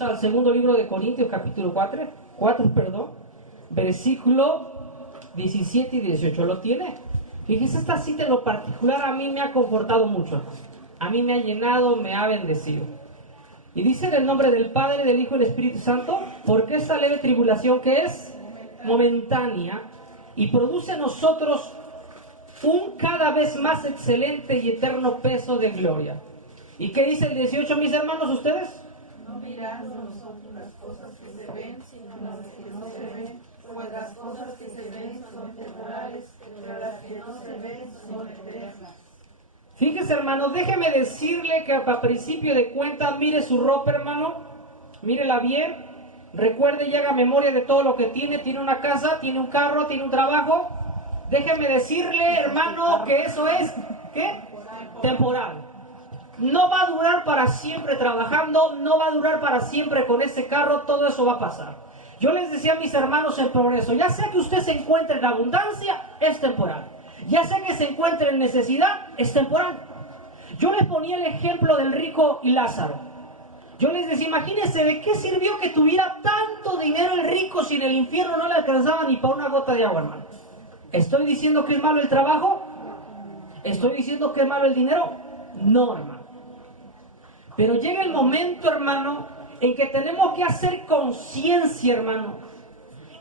al segundo libro de Corintios, capítulo 4, versículo 17 y 18. ¿Lo tiene? Fíjese, esta cita en lo particular a mí me ha confortado mucho. A mí me ha llenado, me ha bendecido. Y dice en el nombre del Padre, del Hijo y del Espíritu Santo, porque esta leve tribulación que es momentánea y produce en nosotros un cada vez más excelente y eterno peso de gloria. ¿Y qué dice el 18, mis hermanos, ustedes? No mirando nosotros las cosas que se ven, sino las que no se ven, pues las cosas que se ven son temporales, pero las que no se ven son eternas. Fíjese, hermano, déjeme decirle que a principio de cuentas, mire su ropa, hermano, mírela bien, recuerde y haga memoria de todo lo que tiene. Tiene una casa, tiene un carro, tiene un trabajo. Déjeme decirle, hermano, que eso es, ¿qué? Temporal. No va a durar para siempre trabajando, no va a durar para siempre con ese carro, todo eso va a pasar. Yo les decía a mis hermanos en progreso, ya sea que usted se encuentre en abundancia, es temporal. Ya sea que se encuentre en necesidad, es temporal. Yo les ponía el ejemplo del rico y Lázaro. Yo les decía, imagínense, ¿de qué sirvió que tuviera tanto dinero el rico si en el infierno no le alcanzaba ni para una gota de agua, hermano? ¿Estoy diciendo que es malo el trabajo? ¿Estoy diciendo que es malo el dinero? No, hermano. Pero llega el momento, hermano, en que tenemos que hacer conciencia, hermano,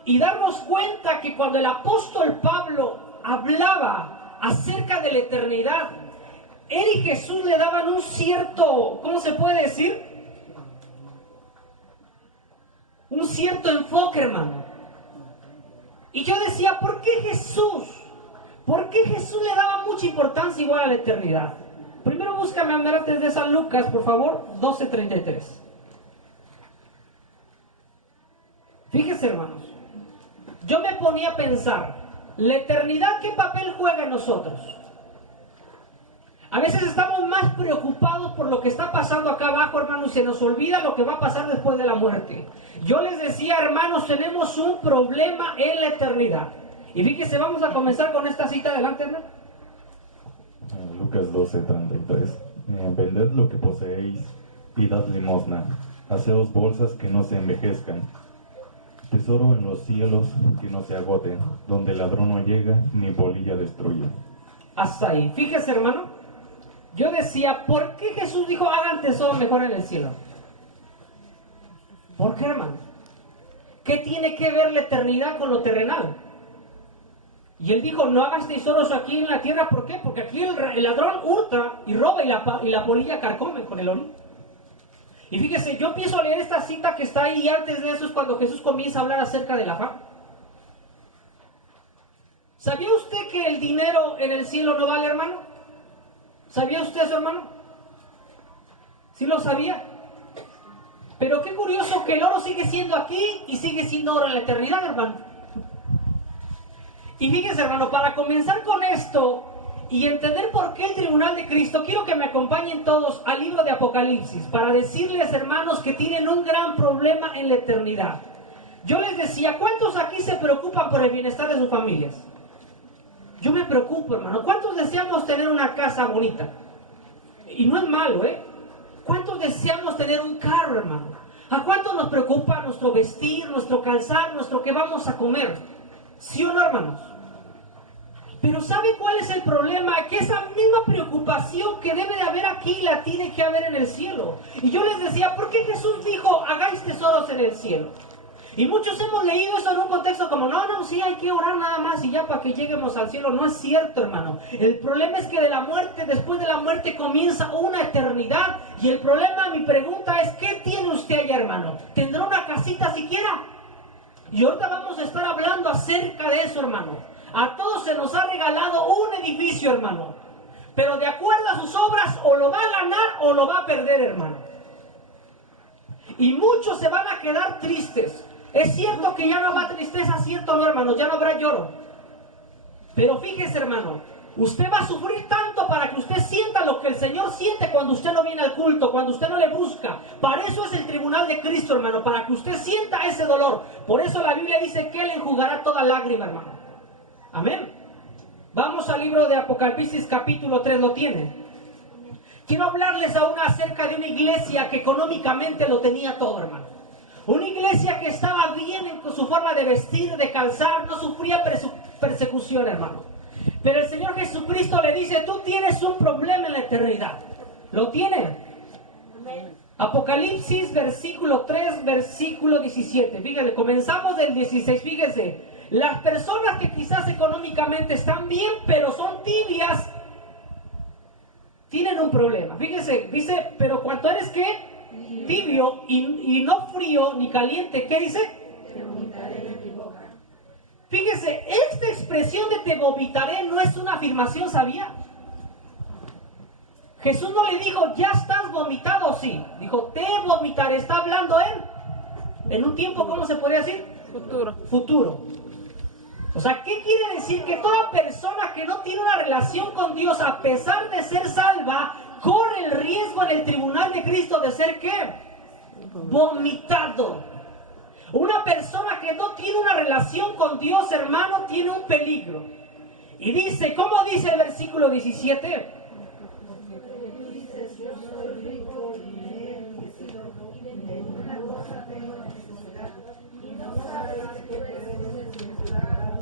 y darnos cuenta que cuando el apóstol Pablo hablaba acerca de la eternidad, él y Jesús le daban un cierto, ¿cómo se puede decir? Un cierto enfoque, hermano. Y yo decía, ¿por qué Jesús le daba mucha importancia igual a la eternidad? Primero búscame antes de San Lucas, por favor, 12:33. Fíjese, hermanos, yo me ponía a pensar, ¿la eternidad qué papel juega en nosotros? A veces estamos más preocupados por lo que está pasando acá abajo, hermanos, y se nos olvida lo que va a pasar después de la muerte. Yo les decía, hermanos, tenemos un problema en la eternidad. Y fíjense, vamos a comenzar con esta cita. Adelante, hermano. Lucas 12:33. Vended lo que poseéis y dad limosna. Haceos bolsas que no se envejezcan. Tesoro en los cielos que no se agoten, donde el ladrón no llega ni polilla destruye. Hasta ahí. Fíjese, hermano. Yo decía, ¿por qué Jesús dijo hagan tesoro mejor en el cielo? ¿Por qué, hermano? ¿Qué tiene que ver la eternidad con lo terrenal? Y él dijo, no hagas tesoros aquí en la tierra. ¿Por qué? Porque aquí el ladrón hurta y roba y la polilla carcome con el orín. Y fíjese, yo empiezo a leer esta cita que está ahí, y antes de eso es cuando Jesús comienza a hablar acerca de la fama. ¿Sabía usted que el dinero en el cielo no vale, hermano? ¿Sabía usted eso, hermano? ¿Sí lo sabía? Pero qué curioso que el oro sigue siendo aquí y sigue siendo oro en la eternidad, hermano. Y fíjese, hermano, para comenzar con esto y entender por qué el tribunal de Cristo, quiero que me acompañen todos al libro de Apocalipsis para decirles, hermanos, que tienen un gran problema en la eternidad. Yo les decía, ¿cuántos aquí se preocupan por el bienestar de sus familias? Yo me preocupo, hermano. ¿Cuántos deseamos tener una casa bonita? Y no es malo, ¿eh? ¿Cuántos deseamos tener un carro, hermano? ¿A cuántos nos preocupa nuestro vestir, nuestro calzar, nuestro qué vamos a comer? ¿Sí o no, hermanos? Pero ¿sabe cuál es el problema? Que esa misma preocupación que debe de haber aquí la tiene que haber en el cielo. Y yo les decía, ¿por qué Jesús dijo hagáis tesoros en el cielo? Y muchos hemos leído eso en un contexto como, no, sí, hay que orar nada más y ya para que lleguemos al cielo. No es cierto, hermano. El problema es que de la muerte, después de la muerte comienza una eternidad. Y el problema, mi pregunta es, ¿qué tiene usted allá, hermano? ¿Tendrá una casita siquiera? Y ahorita vamos a estar hablando acerca de eso, hermano. A todos se nos ha regalado un edificio, hermano. Pero de acuerdo a sus obras, o lo va a ganar o lo va a perder, hermano. Y muchos se van a quedar tristes. Es cierto que ya no habrá tristeza, cierto no, hermano, ya no habrá lloro. Pero fíjese, hermano, usted va a sufrir tanto para que usted sienta lo que el Señor siente cuando usted no viene al culto, cuando usted no le busca. Para eso es el tribunal de Cristo, hermano, para que usted sienta ese dolor. Por eso la Biblia dice que Él enjugará toda lágrima, hermano. Amén. Vamos al libro de Apocalipsis capítulo 3, ¿lo tiene? Quiero hablarles aún acerca de una iglesia que económicamente lo tenía todo, hermano. Una iglesia que estaba bien en su forma de vestir, de calzar, no sufría persecución, hermano. Pero el Señor Jesucristo le dice, tú tienes un problema en la eternidad. ¿Lo tiene? Apocalipsis, versículo 3, versículo 17. Fíjate, comenzamos del 16, fíjese. Las personas que quizás económicamente están bien, pero son tibias, tienen un problema. Fíjese, dice, pero cuando eres ¿qué? Tibio y no frío ni caliente, ¿qué dice? Te vomitaré en mi boca. Fíjese, esta expresión de te vomitaré no es una afirmación, ¿sabía? Jesús no le dijo, ya estás vomitado, sí. Dijo, te vomitaré. Está hablando él en un tiempo, ¿cómo se podría decir? Futuro. O sea, ¿qué quiere decir? Que toda persona que no tiene una relación con Dios, a pesar de ser salva, corre el riesgo en el tribunal de Cristo de ser ¿qué? Vomitado. Una persona que no tiene una relación con Dios, hermano, tiene un peligro. Y dice, ¿cómo dice el versículo 17? Dices, yo soy rico y me he enriquecido, y de una cosa tengo necesidad, y no sabes que puedes desventurar,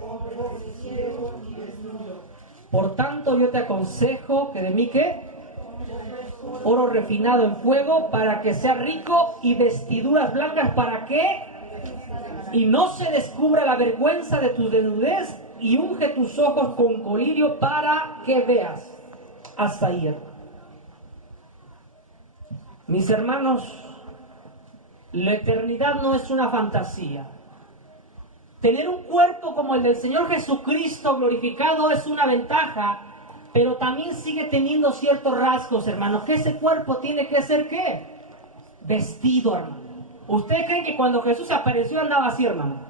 pobre, ciego y desnudo. Por tanto, yo te aconsejo que de mí, ¿qué? Oro refinado en fuego, para que sea rico, y vestiduras blancas, ¿para qué? Y no se descubra la vergüenza de tu desnudez, y unge tus ojos con colirio para que veas. Hasta ahí, hermano. Mis hermanos, la eternidad no es una fantasía. Tener un cuerpo como el del Señor Jesucristo glorificado es una ventaja, pero también sigue teniendo ciertos rasgos, hermano, que ese cuerpo tiene que ser, ¿qué? Vestido, hermano. ¿Ustedes creen que cuando Jesús apareció andaba así, hermano?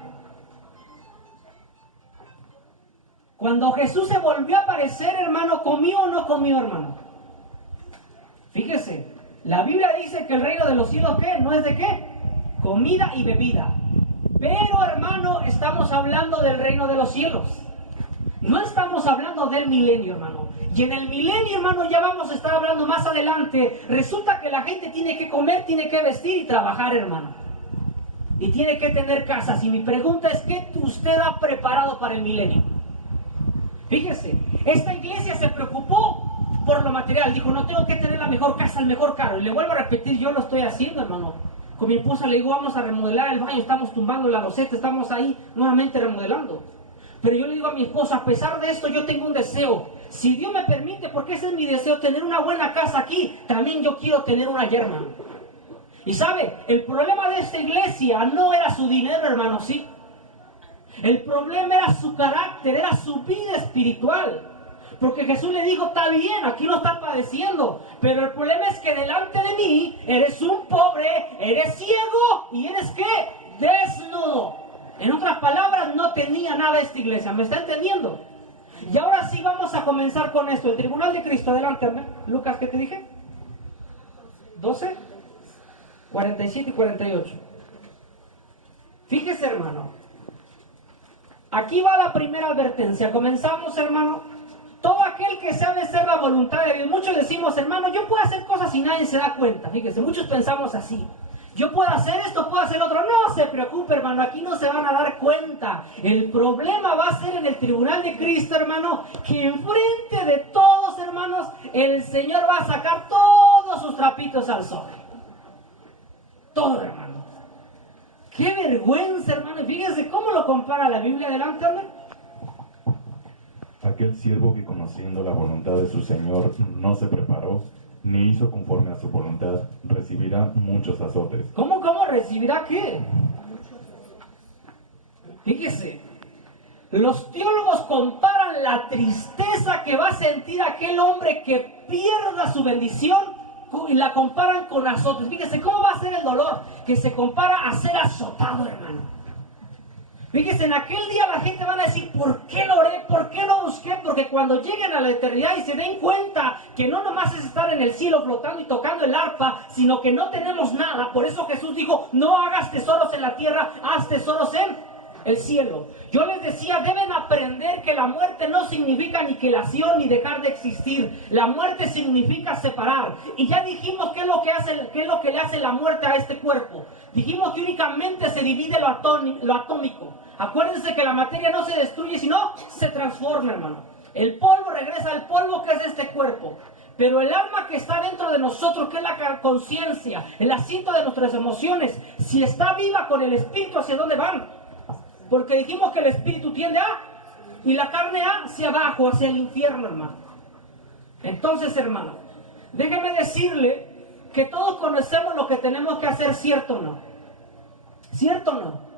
Cuando Jesús se volvió a aparecer, hermano, ¿comió o no comió, hermano? Fíjese, la Biblia dice que el reino de los cielos, ¿qué? ¿No es de qué? Comida y bebida. Pero, hermano, estamos hablando del reino de los cielos. No estamos hablando del milenio, hermano. Y en el milenio, hermano, ya vamos a estar hablando más adelante. Resulta que la gente tiene que comer, tiene que vestir y trabajar, hermano. Y tiene que tener casas. Y mi pregunta es, ¿qué usted ha preparado para el milenio? Fíjese, esta iglesia se preocupó por lo material. Dijo, no tengo que tener la mejor casa, el mejor carro. Y le vuelvo a repetir, yo lo estoy haciendo, hermano. Con mi esposa le digo, vamos a remodelar el baño, estamos tumbando la loseta, estamos ahí nuevamente remodelando. Pero yo le digo a mi esposa, a pesar de esto yo tengo un deseo. Si Dios me permite, porque ese es mi deseo, tener una buena casa aquí, también yo quiero tener una allá, hermano. Y sabe, el problema de esta iglesia no era su dinero, hermano, sí. El problema era su carácter, era su vida espiritual. Porque Jesús le dijo, está bien, aquí no está padeciendo, pero el problema es que delante de mí eres un pobre, eres ciego y eres ¿qué? Desnudo. En otras palabras, no tenía nada esta iglesia, ¿me está entendiendo? Y ahora sí vamos a comenzar con esto. El tribunal de Cristo, adelántame. Lucas, ¿qué te dije? 12, 47 y 48. Fíjese, hermano. Aquí va la primera advertencia. Comenzamos, hermano. Todo aquel que sabe hacer la voluntad de Dios. Muchos decimos, hermano, yo puedo hacer cosas y nadie se da cuenta. Fíjese, muchos pensamos así. Yo puedo hacer esto, puedo hacer otro. No se preocupe, hermano, aquí no se van a dar cuenta. El problema va a ser en el tribunal de Cristo, hermano, que enfrente de todos, hermanos, el Señor va a sacar todos sus trapitos al sol. Todo, hermano. Qué vergüenza, hermano. Fíjese cómo lo compara la Biblia. Adelántame. Aquel siervo que, conociendo la voluntad de su Señor, no se preparó, ni hizo conforme a su voluntad, recibirá muchos azotes. ¿Cómo recibirá qué? Fíjese, los teólogos comparan la tristeza que va a sentir aquel hombre que pierda su bendición y la comparan con azotes. Fíjese cómo va a ser el dolor que se compara a ser azotado, hermano. Fíjese, en aquel día la gente va a decir, ¿por qué lo oré? ¿Por qué lo busqué? Porque cuando lleguen a la eternidad y se den cuenta que no nomás es estar en el cielo flotando y tocando el arpa, sino que no tenemos nada. Por eso Jesús dijo, no hagas tesoros en la tierra, haz tesoros en el cielo. Yo les decía, deben aprender que la muerte no significa aniquilación ni dejar de existir. La muerte significa separar. Y ya dijimos qué es lo que le hace la muerte a este cuerpo. Dijimos que únicamente se divide lo atómico. Acuérdense que la materia no se destruye, sino se transforma, hermano. El polvo regresa al polvo que es este cuerpo. Pero el alma que está dentro de nosotros, que es la conciencia, el asiento de nuestras emociones, si está viva con el espíritu, ¿hacia dónde van? Porque dijimos que el espíritu tiende y la carne hacia abajo, hacia el infierno, hermano. Entonces, hermano, déjeme decirle que todos conocemos lo que tenemos que hacer, ¿cierto o no? ¿Cierto o no?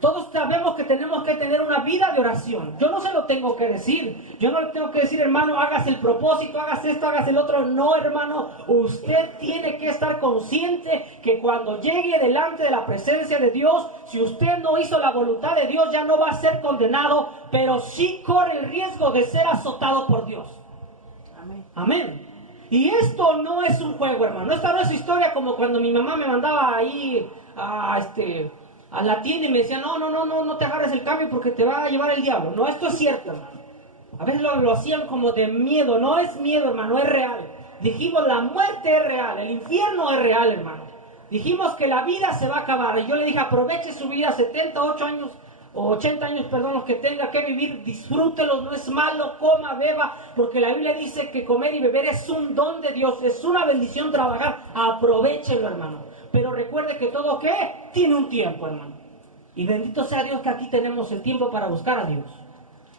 Todos sabemos que tenemos que tener una vida de oración. Yo no se lo tengo que decir. Yo no le tengo que decir, hermano, hágase el propósito, hágase esto, hágase el otro. No, hermano, usted tiene que estar consciente que cuando llegue delante de la presencia de Dios, si usted no hizo la voluntad de Dios, ya no va a ser condenado, pero sí corre el riesgo de ser azotado por Dios. Amén. Amén. Y esto no es un juego, hermano. Esta no es historia como cuando mi mamá me mandaba ahí a la tienda y me decía, no te agarres el cambio porque te va a llevar el diablo. No, esto es cierto, hermano. A veces lo hacían como de miedo. No es miedo, hermano, es real. Dijimos, la muerte es real, el infierno es real, hermano. Dijimos que la vida se va a acabar. Y yo le dije, aproveche su vida, 78 años, o 80 años, perdón, los que tenga que vivir, disfrútelos, no es malo, coma, beba, porque la Biblia dice que comer y beber es un don de Dios, es una bendición trabajar. Aprovéchelo, hermano. Pero recuerde que todo, ¿qué? Tiene un tiempo, hermano. Y bendito sea Dios que aquí tenemos el tiempo para buscar a Dios.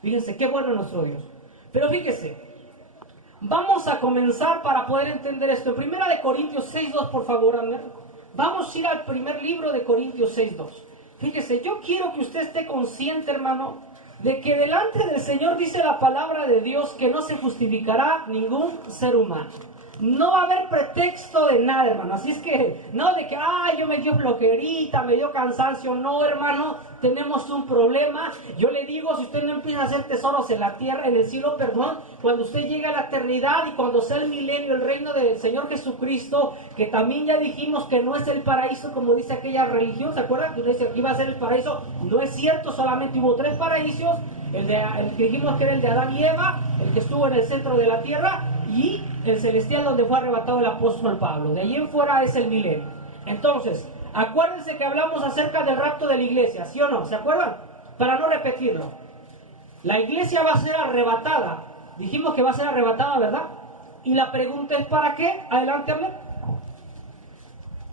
Fíjense, qué bueno nuestro Dios. Pero fíjese, vamos a comenzar para poder entender esto. En Primera de Corintios 6.2, por favor, amén. Vamos a ir al primer libro de Corintios 6.2. Fíjese, yo quiero que usted esté consciente, hermano, de que delante del Señor dice la palabra de Dios que no se justificará ningún ser humano. No va a haber pretexto de nada, hermano. Así es que, no de que, yo me dio flojerita, me dio cansancio. No, hermano, tenemos un problema. Yo le digo, si usted no empieza a hacer tesoros en la tierra, en el cielo, perdón, cuando usted llegue a la eternidad y cuando sea el milenio, el reino del Señor Jesucristo, que también ya dijimos que no es el paraíso, como dice aquella religión, ¿se acuerdan? Que dice que iba a ser el paraíso. No es cierto, solamente hubo 3 paraísos. El que dijimos que era el de Adán y Eva, el que estuvo en el centro de la tierra, y el celestial donde fue arrebatado el apóstol Pablo. De allí en fuera es el milenio. Entonces, acuérdense que hablamos acerca del rapto de la iglesia, ¿sí o no? ¿Se acuerdan? Para no repetirlo. La iglesia va a ser arrebatada. Dijimos que va a ser arrebatada, ¿verdad? Y la pregunta es, ¿para qué? Adelante, amén.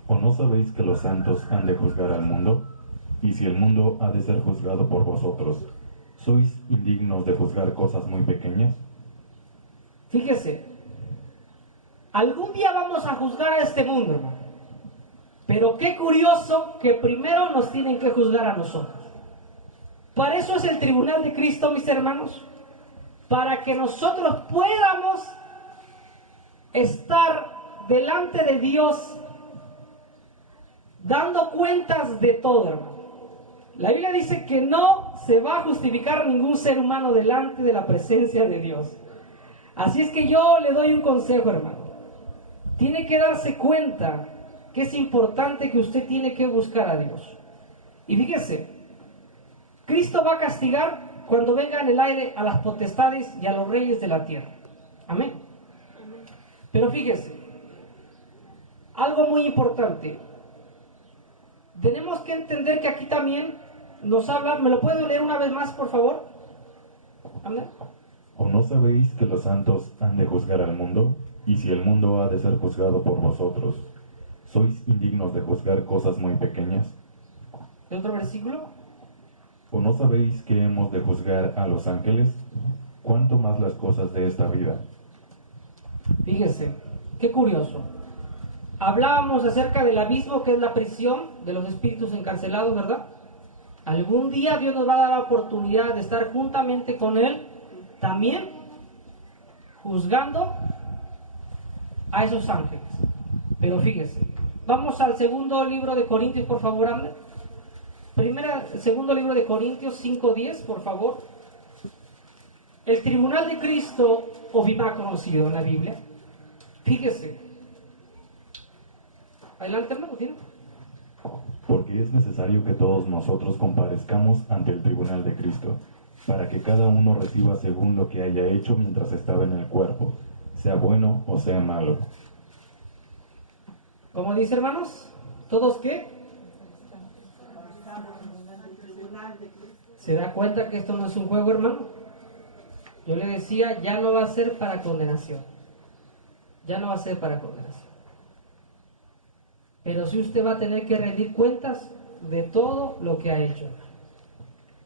¿O no sabéis que los santos han de juzgar al mundo? Y si el mundo ha de ser juzgado por vosotros, ¿sois indignos de juzgar cosas muy pequeñas? Fíjese, algún día vamos a juzgar a este mundo, hermano. Pero qué curioso que primero nos tienen que juzgar a nosotros. Para eso es el tribunal de Cristo, mis hermanos. Para que nosotros podamos estar delante de Dios dando cuentas de todo, hermano. La Biblia dice que no se va a justificar ningún ser humano delante de la presencia de Dios. Así es que yo le doy un consejo, hermano. Tiene que darse cuenta que es importante que usted tiene que buscar a Dios. Y fíjese, Cristo va a castigar cuando venga en el aire a las potestades y a los reyes de la tierra. Amén. Pero fíjese, algo muy importante. Tenemos que entender que aquí también nos habla, ¿me lo puede leer una vez más, por favor? Amén. ¿O no sabéis que los santos han de juzgar al mundo? Y si el mundo ha de ser juzgado por vosotros, ¿sois indignos de juzgar cosas muy pequeñas? ¿El otro versículo? ¿O no sabéis que hemos de juzgar a los ángeles? ¿Cuánto más las cosas de esta vida? Fíjese, qué curioso. Hablábamos acerca del abismo que es la prisión de los espíritus encarcelados, ¿verdad? Algún día Dios nos va a dar la oportunidad de estar juntamente con Él, también juzgando a esos ángeles. Pero fíjese, vamos al segundo libro de Corintios, por favor, Amber. Segundo libro de Corintios 5:10, por favor. El tribunal de Cristo, o bien más conocido en la Biblia. Fíjese. Adelante, hermano, ¿tiene? porque es necesario que todos nosotros comparezcamos ante el tribunal de Cristo, para que cada uno reciba según lo que haya hecho mientras estaba en el cuerpo, sea bueno o sea malo. ¿Cómo dice, hermanos? ¿Todos qué? ¿Se da cuenta que esto no es un juego, hermano? Yo le decía, ya no va a ser para condenación. Ya no va a ser para condenación. Pero sí usted va a tener que rendir cuentas de todo lo que ha hecho, hermano.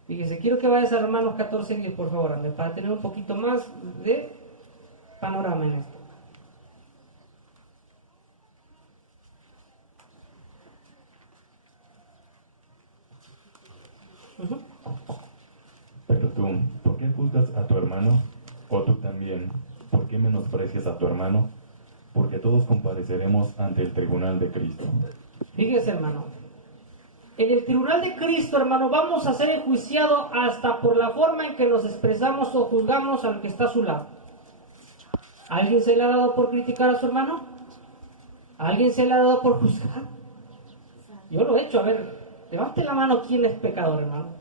Fíjese, quiero que vayas a Romanos 14:10, por favor, Andrés, para tener un poquito más de panorama en esto. Pero tú, ¿por qué juzgas a tu hermano? O tú también, ¿por qué menosprecias a tu hermano? Porque todos compareceremos ante el tribunal de Cristo. Fíjese, hermano, en el tribunal de Cristo, hermano, vamos a ser enjuiciados hasta por la forma en que nos expresamos o juzgamos al que está a su lado. ¿A alguien se le ha dado por criticar a su hermano? ¿A alguien se le ha dado por juzgar? Yo lo he hecho. A ver, levante la mano, ¿quién es pecador, hermano?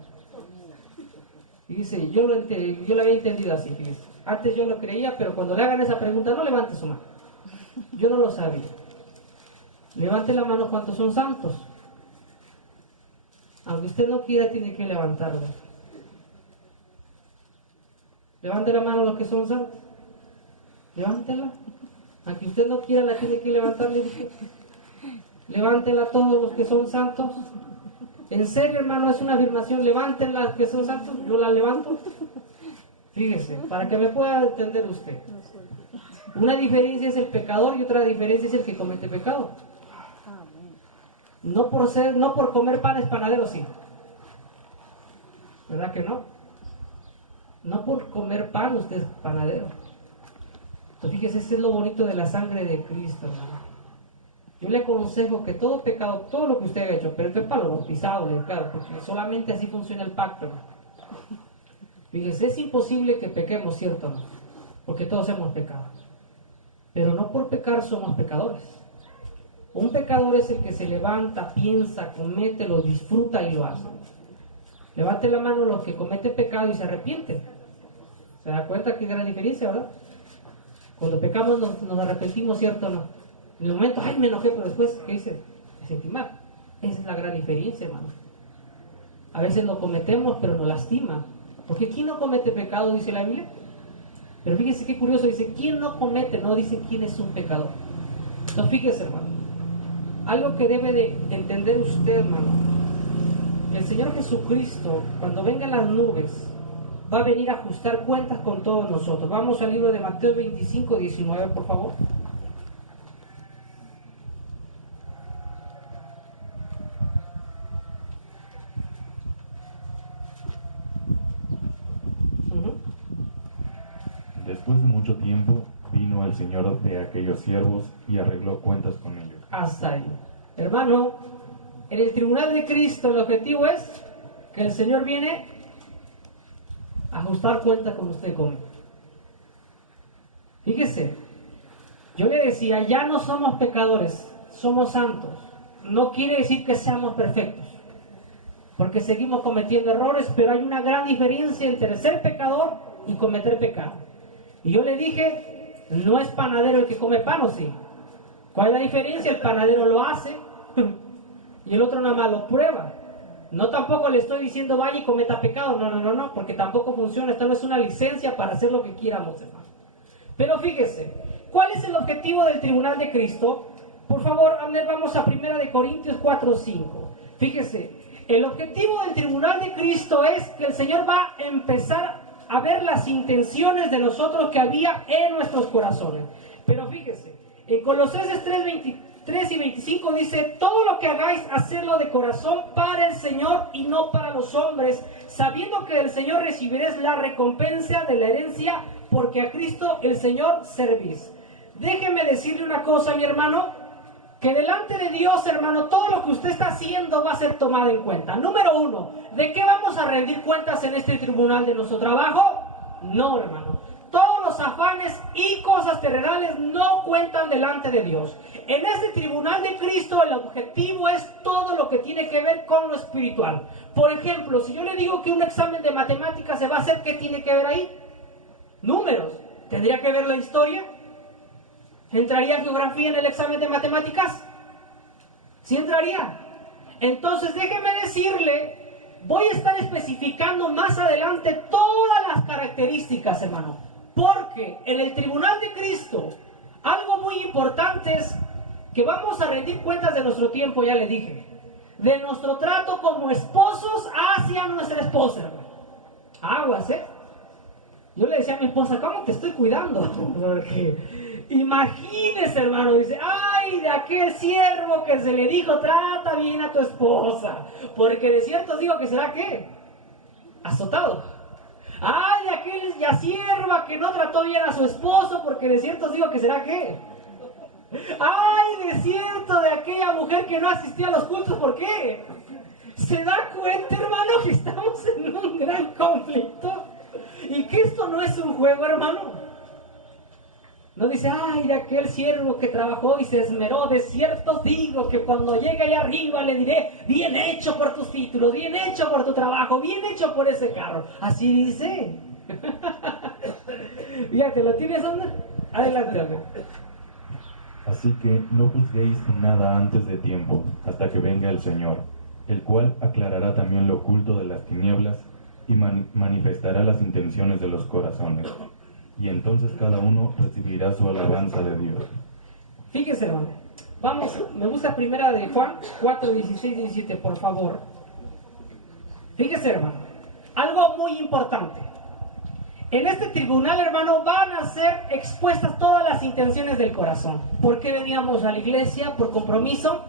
Fíjese, yo lo había entendido así, fíjese. Antes yo lo creía, pero cuando le hagan esa pregunta, no levante su mano. Yo no lo sabía. Levante la mano, ¿cuántos son santos? Aunque usted no quiera, tiene que levantarla. Levante la mano los que son santos. Levántela. Aunque usted no quiera, la tiene que levantar. Levántela todos los que son santos. En serio, hermano, es una afirmación. Levántenla los que son santos. Yo la levanto. Fíjese, para que me pueda entender usted. Una diferencia es el pecador y otra diferencia es el que comete pecado. No por comer pan es panadero, sí. ¿Verdad que no? No por comer pan usted es panadero. Entonces fíjese, ese es lo bonito de la sangre de Cristo, hermano. Yo le aconsejo que todo pecado, todo lo que usted ha hecho, pero esto es para los bautizados, claro, porque solamente así funciona el pacto, hermano. Fíjese, es imposible que pequemos, ¿cierto? Porque todos hemos pecado. Pero no por pecar somos pecadores. Un pecador es el que se levanta, piensa, comete, lo disfruta y lo hace. Levante la mano los que cometen pecado y se arrepienten. ¿Se da cuenta que hay gran diferencia, verdad? Cuando pecamos nos arrepentimos, ¿cierto o no? En el momento, ay, me enojé, pero después, ¿qué hice? Me sentí mal. Esa es la gran diferencia, hermano. A veces lo cometemos, pero nos lastima. Porque ¿quién no comete pecado, dice la Biblia? Pero fíjese qué curioso, dice, ¿quién no comete? No dice quién es un pecador. Entonces fíjese, hermano, algo que debe de entender usted, hermano, el Señor Jesucristo, cuando vengan las nubes, va a venir a ajustar cuentas con todos nosotros. Vamos al libro de Mateo 25:19, por favor. Después de mucho tiempo, vino el Señor de aquellos siervos y arregló cuentas con ellos. Hasta ahí. Hermano, en el tribunal de Cristo el objetivo es que el Señor viene a ajustar cuentas con usted y conmigo. Fíjese, yo le decía, ya no somos pecadores, somos santos. No quiere decir que seamos perfectos, porque seguimos cometiendo errores, pero hay una gran diferencia entre ser pecador y cometer pecado. Y yo le dije, no es panadero el que come pan, ¿o sí? ¿Cuál es la diferencia? El panadero lo hace y el otro nada más lo prueba. No tampoco le estoy diciendo vaya y cometa pecado, no, porque tampoco funciona. Esta no es una licencia para hacer lo que quieramos, hermano. Pero fíjese, ¿cuál es el objetivo del tribunal de Cristo? Por favor, Ander, vamos a 1 Corintios 4:5. Fíjese, el objetivo del tribunal de Cristo es que el Señor va a empezar a ver las intenciones de nosotros que había en nuestros corazones. Pero fíjese, en Colosenses 3 y 25 dice, todo lo que hagáis, hacedlo de corazón para el Señor y no para los hombres, sabiendo que del Señor recibiréis la recompensa de la herencia, porque a Cristo el Señor servís. Déjeme decirle una cosa, mi hermano, que delante de Dios, hermano, todo lo que usted está haciendo va a ser tomado en cuenta. Número 1, ¿de qué vamos a rendir cuentas en este tribunal? ¿De nuestro trabajo? No, hermano. Todos los afanes y cosas terrenales no cuentan delante de Dios. En este tribunal de Cristo el objetivo es todo lo que tiene que ver con lo espiritual. Por ejemplo, si yo le digo que un examen de matemáticas se va a hacer, ¿qué tiene que ver ahí? Números. ¿Tendría que ver la historia? ¿Entraría geografía en el examen de matemáticas? ¿Sí entraría? Entonces déjeme decirle, voy a estar especificando más adelante todas las características, hermano. Porque en el tribunal de Cristo, algo muy importante es que vamos a rendir cuentas de nuestro tiempo, ya le dije. De nuestro trato como esposos hacia nuestra esposa, hermano. Aguas, ¿eh? Yo le decía a mi esposa, ¿cómo te estoy cuidando? Porque imagínese, hermano, dice, ay, de aquel siervo que se le dijo, trata bien a tu esposa. Porque de cierto digo que será, ¿qué? Azotado. Ay, de aquella sierva que no trató bien a su esposo, porque de cierto digo que será, ¿qué? Ay, de cierto de aquella mujer que no asistía a los cultos, ¿por qué? ¿Se da cuenta, hermano, que estamos en un gran conflicto? Y que esto no es un juego, hermano. No dice, ay, de aquel siervo que trabajó y se esmeró. De cierto digo que cuando llegue allá arriba le diré, bien hecho por tus títulos, bien hecho por tu trabajo, bien hecho por ese carro. Así dice. Fíjate, ¿lo tienes, Ander? Adelante, Ander. Así que no juzguéis nada antes de tiempo, hasta que venga el Señor, el cual aclarará también lo oculto de las tinieblas y manifestará las intenciones de los corazones. Y entonces cada uno recibirá su alabanza de Dios. Fíjese, hermano. Vamos, me gusta primera de Juan 4, 16 y 17, por favor. Fíjese, hermano. Algo muy importante. En este tribunal, hermano, van a ser expuestas todas las intenciones del corazón. ¿Por qué veníamos a la iglesia? ¿Por compromiso?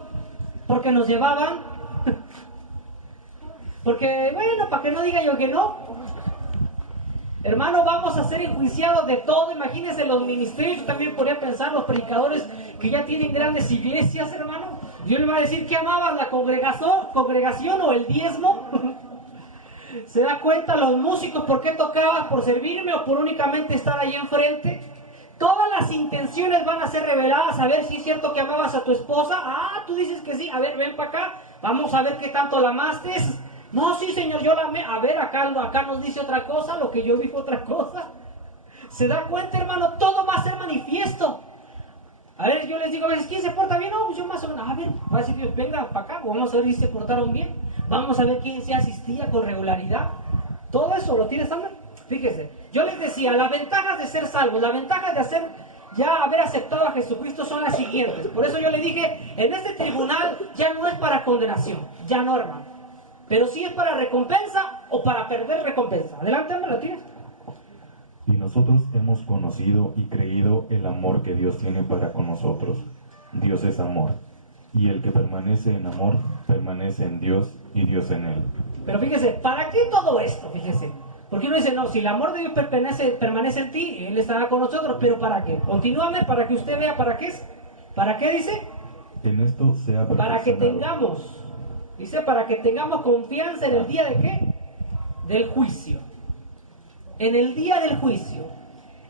¿Porque nos llevaban? Porque, bueno, para que no diga yo que no. Hermano, vamos a ser enjuiciados de todo. Imagínense los ministerios, también podría pensar los predicadores que ya tienen grandes iglesias, hermano. Dios le va a decir que amaban la congregación o el diezmo. ¿Se da cuenta los músicos por qué tocabas? ¿Por servirme o por únicamente estar ahí enfrente? Todas las intenciones van a ser reveladas. A ver si es cierto que amabas a tu esposa. Ah, tú dices que sí. A ver, ven para acá. Vamos a ver qué tanto la amaste. No, sí, Señor, yo la amé. A ver, acá nos dice otra cosa. Lo que yo vi fue otra cosa. ¿Se da cuenta, hermano? Todo va a ser manifiesto. A ver, yo les digo a veces, ¿quién se porta bien? No, pues yo más o menos. A ver, va a decir, venga para acá. Vamos a ver si se portaron bien. Vamos a ver quién se asistía con regularidad. Todo eso lo tienes, Sandra. Fíjese, yo les decía, las ventajas de ser salvos, las ventajas de haber aceptado a Jesucristo son las siguientes. Por eso yo le dije, en este tribunal ya no es para condenación, ya no, hermano. Pero sí es para recompensa o para perder recompensa. Adelante, Sandra, ¿lo tienes? Y nosotros hemos conocido y creído el amor que Dios tiene para con nosotros. Dios es amor. Y el que permanece en amor, permanece en Dios y Dios en él. Pero fíjese, ¿para qué todo esto? Fíjese. Porque uno dice, no, si el amor de Dios permanece en ti, Él estará con nosotros, pero ¿para qué? Continúame para que usted vea para qué es. ¿Para qué dice? En esto sea para que tengamos, dice, para que tengamos confianza en el día de ¿qué? Del juicio. En el día del juicio.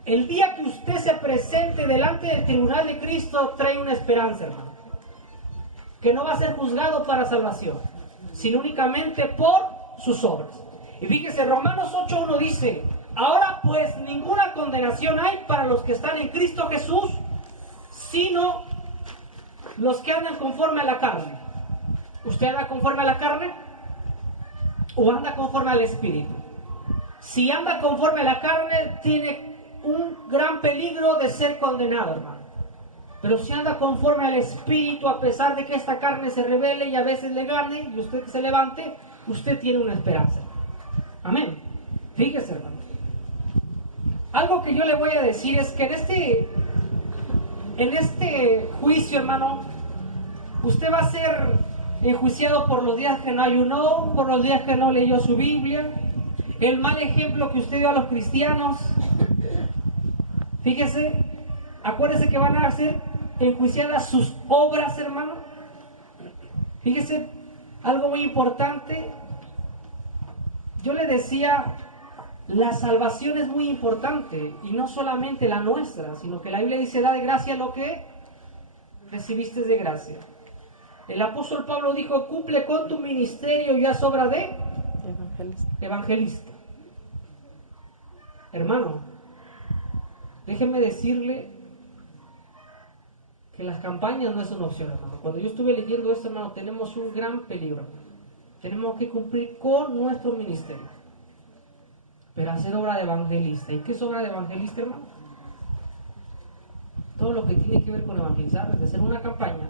El día que usted se presente delante del tribunal de Cristo trae una esperanza, hermano. Que no va a ser juzgado para salvación, sino únicamente por sus obras. Y fíjese, Romanos 8.1 dice, ahora pues ninguna condenación hay para los que están en Cristo Jesús, sino los que andan conforme a la carne. ¿Usted anda conforme a la carne? ¿O anda conforme al Espíritu? Si anda conforme a la carne, tiene un gran peligro de ser condenado, hermano. Pero si anda conforme al Espíritu, a pesar de que esta carne se rebele y a veces le gane, y usted que se levante, usted tiene una esperanza. Amén. Fíjese, hermano. Algo que yo le voy a decir es que en este juicio, hermano, usted va a ser enjuiciado por los días que no ayunó, por los días que no leyó su Biblia, el mal ejemplo que usted dio a los cristianos. Fíjese, acuérdese que van a ser enjuiciadas sus obras, hermano. Fíjese, algo muy importante. Yo le decía La salvación es muy importante, y no solamente la nuestra, sino que la Biblia dice, da de gracia lo que recibiste de gracia. El apóstol Pablo dijo, cumple con tu ministerio y haz obra de evangelista. Hermano, déjeme decirle que las campañas no es una opción, hermano. Cuando yo estuve leyendo esto, hermano, tenemos un gran peligro. Tenemos que cumplir con nuestro ministerio, pero hacer obra de evangelista. ¿Y qué es obra de evangelista, hermano? Todo lo que tiene que ver con evangelizar, es hacer una campaña,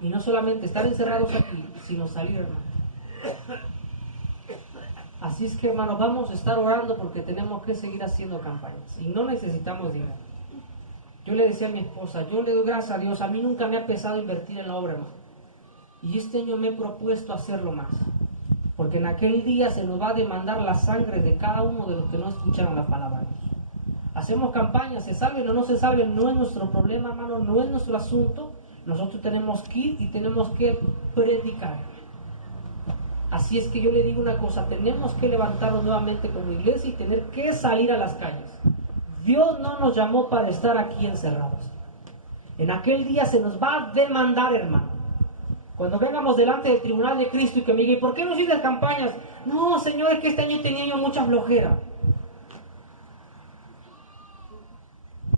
y no solamente estar encerrados aquí, sino salir, hermano. Así es que, hermano, vamos a estar orando porque tenemos que seguir haciendo campañas, y no necesitamos dinero. Yo le decía a mi esposa, yo le doy gracias a Dios, a mí nunca me ha pesado invertir en la obra, hermano. Y este año me he propuesto hacerlo más, porque en aquel día se nos va a demandar la sangre de cada uno de los que no escucharon la palabra de Dios. Hacemos campañas, se salven o no se salven, no es nuestro problema, hermano, no es nuestro asunto. Nosotros tenemos que ir y tenemos que predicar. Así es que yo le digo una cosa, tenemos que levantarnos nuevamente como iglesia y tener que salir a las calles. Dios no nos llamó para estar aquí encerrados. En aquel día se nos va a demandar, hermano. Cuando vengamos delante del tribunal de Cristo y que me diga, ¿por qué no hiciste campañas? No, Señor, es que este año tenía yo mucha flojera.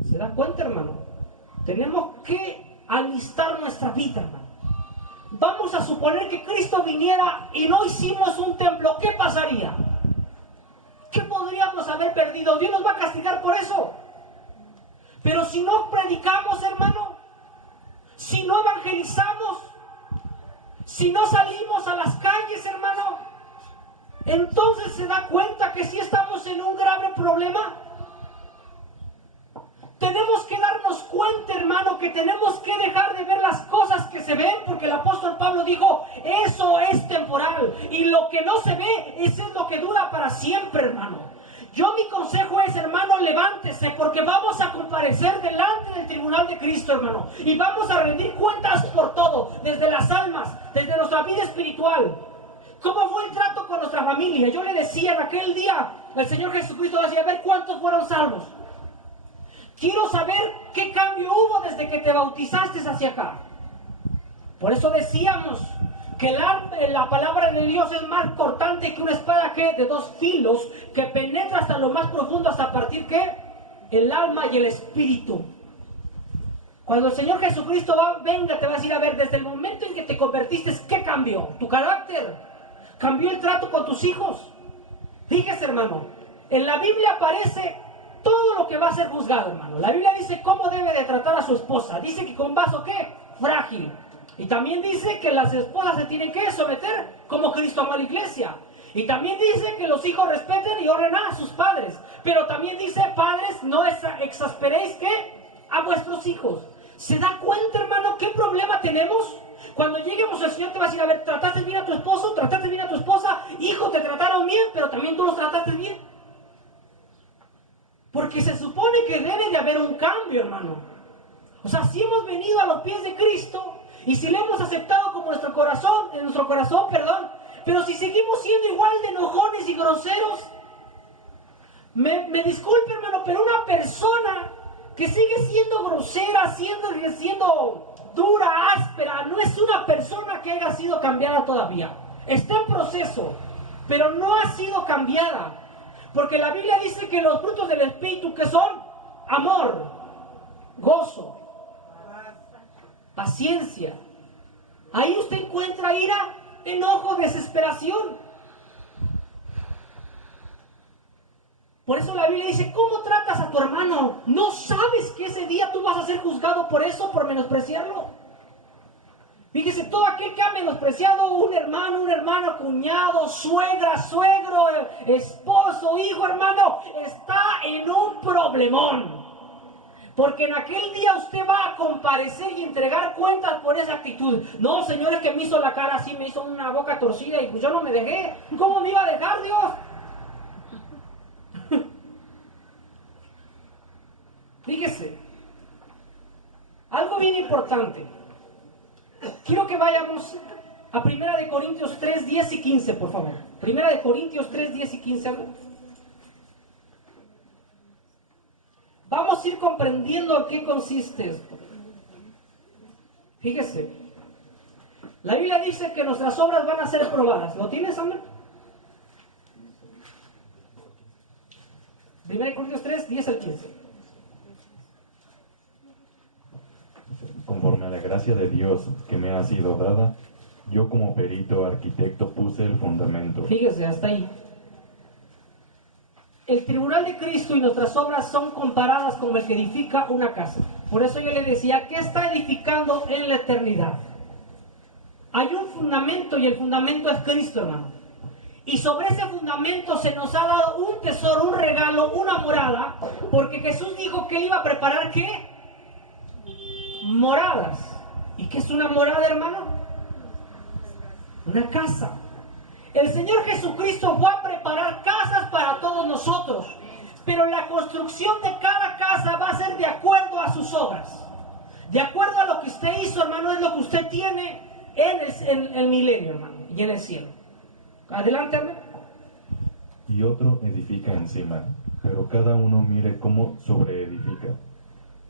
¿Se da cuenta, hermano? Tenemos que alistar nuestra vida, hermano. Vamos a suponer que Cristo viniera y no hicimos un templo. ¿Qué pasaría? ¿Qué podríamos haber perdido? Dios nos va a castigar por eso. Pero si no predicamos, hermano, si no evangelizamos, si no salimos a las calles, hermano, entonces se da cuenta que sí estamos en un grave problema. Tenemos que darnos cuenta, hermano, que tenemos que dejar de ver las cosas que se ven, porque el apóstol Pablo dijo, eso es temporal, y lo que no se ve, eso es lo que dura para siempre, hermano. Yo mi consejo es, hermano, levántese, porque vamos a comparecer delante del tribunal de Cristo, hermano, y vamos a rendir cuentas por todo, desde las almas, desde nuestra vida espiritual. ¿Cómo fue el trato con nuestra familia? Yo le decía en aquel día, el Señor Jesucristo decía, a ver cuántos fueron salvos. Quiero saber qué cambio hubo desde que te bautizaste hacia acá. Por eso decíamos que la palabra de Dios es más cortante que una espada que de dos filos, que penetra hasta lo más profundo, hasta partir ¿qué? El alma y el espíritu. Cuando el Señor Jesucristo venga, te va a decir, a ver, desde el momento en que te convertiste, ¿qué cambió? Tu carácter, cambió el trato con tus hijos. Fíjese, hermano, en la Biblia aparece todo lo que va a ser juzgado, hermano. La Biblia dice cómo debe de tratar a su esposa. Dice que con vaso, ¿qué? Frágil. Y también dice que las esposas se tienen que someter como Cristo amó a la iglesia. Y también dice que los hijos respeten y honren a sus padres. Pero también dice, padres, no exasperéis, ¿qué? A vuestros hijos. ¿Se da cuenta, hermano, qué problema tenemos? Cuando lleguemos, el Señor te va a decir, a ver, ¿trataste bien a tu esposo? ¿Trataste bien a tu esposa? Hijo, te trataron bien, pero también tú los trataste bien. Porque se supone que debe de haber un cambio, hermano. O sea, si hemos venido a los pies de Cristo y si le hemos aceptado como nuestro corazón, pero si seguimos siendo igual de enojones y groseros, me disculpe, hermano, pero una persona que sigue siendo grosera, siendo dura, áspera, no es una persona que haya sido cambiada todavía. Está en proceso, pero no ha sido cambiada. Porque la Biblia dice que los frutos del Espíritu, que son amor, gozo, paciencia. Ahí usted encuentra ira, enojo, desesperación. Por eso la Biblia dice, ¿cómo tratas a tu hermano? ¿No sabes que ese día tú vas a ser juzgado por eso, por menospreciarlo? Fíjese, todo aquel que ha menospreciado un hermano, una hermana, cuñado, suegra, suegro, esposo, hijo, hermano, está en un problemón. Porque en aquel día usted va a comparecer y entregar cuentas por esa actitud. No, Señor, es que me hizo la cara así, me hizo una boca torcida y pues yo no me dejé. ¿Cómo me iba a dejar, Dios? Fíjese, algo bien importante. Quiero que vayamos a 1 Corintios 3, 10 y 15, por favor. 1 Corintios 3, 10 y 15. Vamos a ir comprendiendo en qué consiste esto. Fíjese, la Biblia dice que nuestras obras van a ser probadas. ¿Lo tienes, Amén? 1 Corintios 3, 10 al 15. Conforme a la gracia de Dios que me ha sido dada, yo como perito arquitecto puse el fundamento. Fíjese, hasta ahí. El tribunal de Cristo y nuestras obras son comparadas como el que edifica una casa. Por eso yo le decía, ¿qué está edificando en la eternidad? Hay un fundamento y el fundamento es Cristo, hermano. Y sobre ese fundamento se nos ha dado un tesoro, un regalo, una morada, porque Jesús dijo que Él iba a preparar, ¿qué? Moradas. ¿Y qué es una morada, hermano? Una casa. El Señor Jesucristo fue a preparar casas para todos nosotros, pero la construcción de cada casa va a ser de acuerdo a sus obras. De acuerdo a lo que usted hizo, hermano, es lo que usted tiene en el milenio, hermano, y en el cielo. Adelante, hermano. Y otro edifica encima, pero cada uno mire cómo sobreedifica.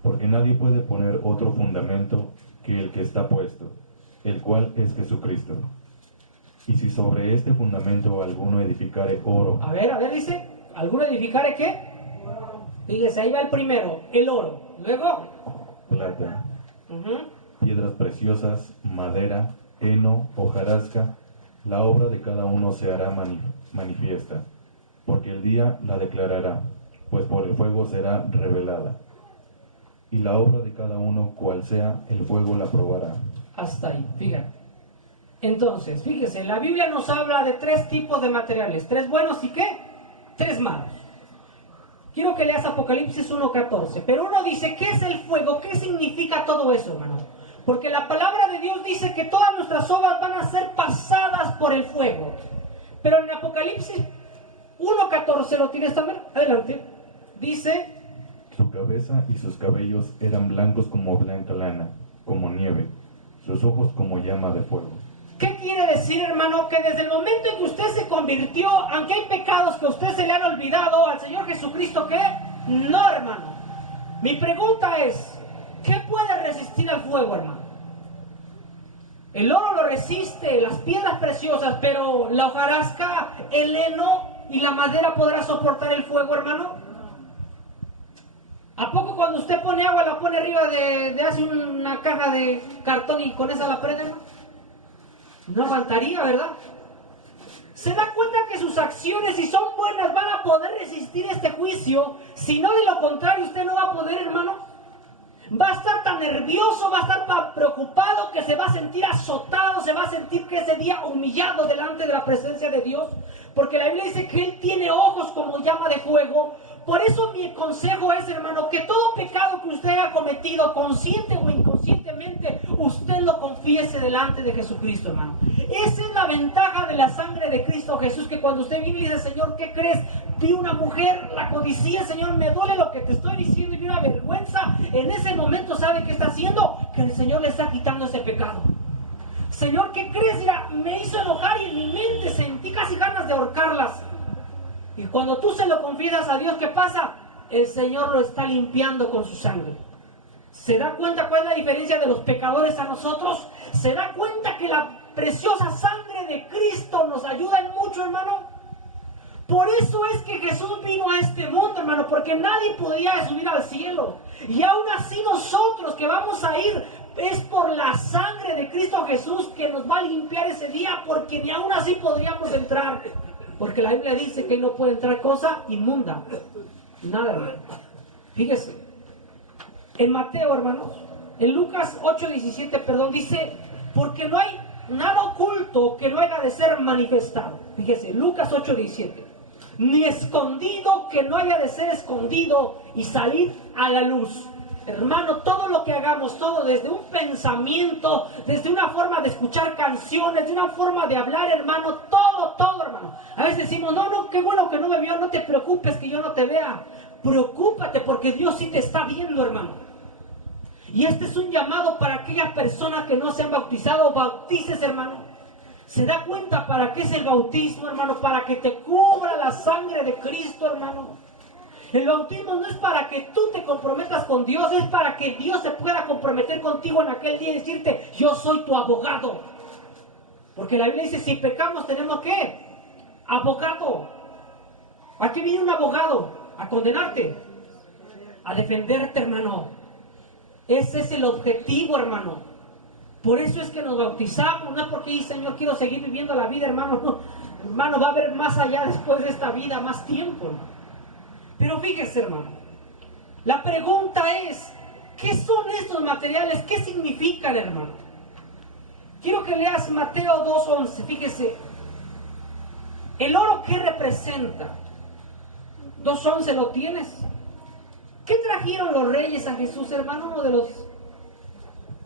Porque nadie puede poner otro fundamento que el que está puesto, el cual es Jesucristo. Y si sobre este fundamento alguno edificare oro. A ver, dice, ¿alguno edificare qué? Fíjese, ahí va el primero, el oro. Luego, Plata, piedras preciosas, madera, heno, hojarasca, la obra de cada uno se hará manifiesta, porque el día la declarará, pues por el fuego será revelada. Y la obra de cada uno, cual sea, el fuego la probará. Hasta ahí, fíjate. Entonces, fíjese, la Biblia nos habla de 3 tipos de materiales. 3 buenos y ¿qué? 3 malos. Quiero que leas Apocalipsis 1:14. Pero uno dice, ¿qué es el fuego? ¿Qué significa todo eso, hermano? Porque la palabra de Dios dice que todas nuestras obras van a ser pasadas por el fuego. Pero en Apocalipsis 1:14, ¿lo tienes también? Adelante. Dice, su cabeza y sus cabellos eran blancos como blanca lana, como nieve, sus ojos como llama de fuego. ¿Qué quiere decir, hermano? Que desde el momento en que usted se convirtió, aunque hay pecados que a usted se le han olvidado, al Señor Jesucristo, ¿qué? No, hermano. Mi pregunta es, ¿qué puede resistir al fuego, hermano? El oro lo resiste, las piedras preciosas, pero la hojarasca, el heno y la madera podrá soportar el fuego, hermano. ¿A poco cuando usted pone agua la pone arriba de hace una caja de cartón y con esa la prende, no? No aguantaría, ¿verdad? ¿Se da cuenta que sus acciones, si son buenas, van a poder resistir este juicio? Si no, de lo contrario, usted no va a poder, hermano. Va a estar tan nervioso, va a estar tan preocupado que se va a sentir azotado, se va a sentir que ese día humillado delante de la presencia de Dios. Porque la Biblia dice que Él tiene ojos como llama de fuego. Por eso mi consejo es, hermano, que todo pecado que usted haya cometido, consciente o inconscientemente, usted lo confiese delante de Jesucristo, hermano. Esa es la ventaja de la sangre de Cristo Jesús, que cuando usted viene y dice, Señor, ¿qué crees? Vi una mujer, la codicié, Señor, me duele lo que te estoy diciendo y vi una vergüenza. En ese momento, ¿sabe qué está haciendo? Que el Señor le está quitando ese pecado. Señor, ¿qué crees? Mira, me hizo enojar y en mi mente sentí casi ganas de ahorcarlas. Y cuando tú se lo confiesas a Dios, ¿qué pasa? El Señor lo está limpiando con su sangre. ¿Se da cuenta cuál es la diferencia de los pecadores a nosotros? ¿Se da cuenta que la preciosa sangre de Cristo nos ayuda en mucho, hermano? Por eso es que Jesús vino a este mundo, hermano, porque nadie podía subir al cielo. Y aún así nosotros que vamos a ir, es por la sangre de Cristo Jesús que nos va a limpiar ese día, porque ni aún así podríamos entrar. Porque la Biblia dice que no puede entrar cosa inmunda. Nada, hermano. Fíjese. En Mateo, hermanos, en Lucas 8:17, dice, porque no hay nada oculto que no haya de ser manifestado. Fíjese, Lucas 8:17. Ni escondido que no haya de ser escondido y salir a la luz. Hermano, todo lo que hagamos, todo desde un pensamiento, desde una forma de escuchar canciones, de una forma de hablar, hermano, todo, hermano. A veces decimos, no, qué bueno que no me vio, no te preocupes que yo no te vea. Preocúpate porque Dios sí te está viendo, hermano. Y este es un llamado para aquellas personas que no se han bautizado, bautices, hermano. ¿Se da cuenta para qué es el bautismo, hermano? Para que te cubra la sangre de Cristo, hermano. El bautismo no es para que tú te comprometas con Dios, es para que Dios se pueda comprometer contigo en aquel día y decirte, yo soy tu abogado. Porque la Biblia dice, si pecamos tenemos ¿qué? Abogado. Aquí viene un abogado a condenarte, a defenderte, hermano. Ese es el objetivo, hermano. Por eso es que nos bautizamos, no es porque, Señor, quiero seguir viviendo la vida, hermano. No, hermano, va a haber más allá después de esta vida, más tiempo, hermano. Pero fíjese, hermano, la pregunta es, ¿qué son estos materiales? ¿Qué significan, hermano? Quiero que leas Mateo 2:11, fíjese. ¿El oro qué representa? 2:11, ¿lo tienes? ¿Qué trajeron los reyes a Jesús, hermano? Uno de los...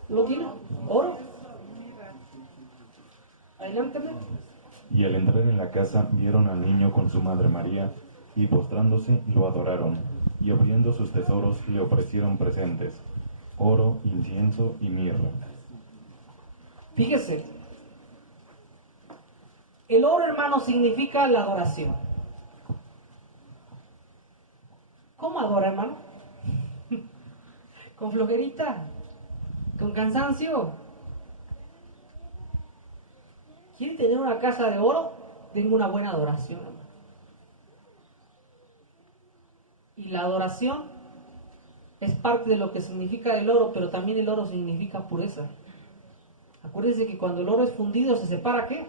¿Lo tiene? ¿Oro? Adelántame. Y al entrar en la casa vieron al niño con su madre María, y postrándose lo adoraron, y abriendo sus tesoros le ofrecieron presentes, oro, incienso y mirra. Fíjese, el oro, hermano, significa la adoración. ¿Cómo adora, hermano? ¿Con flojerita? ¿Con cansancio? ¿Quiere tener una casa de oro? Tenga una buena adoración, hermano. Y la adoración es parte de lo que significa el oro, pero también el oro significa pureza. Acuérdense que cuando el oro es fundido, ¿se separa qué?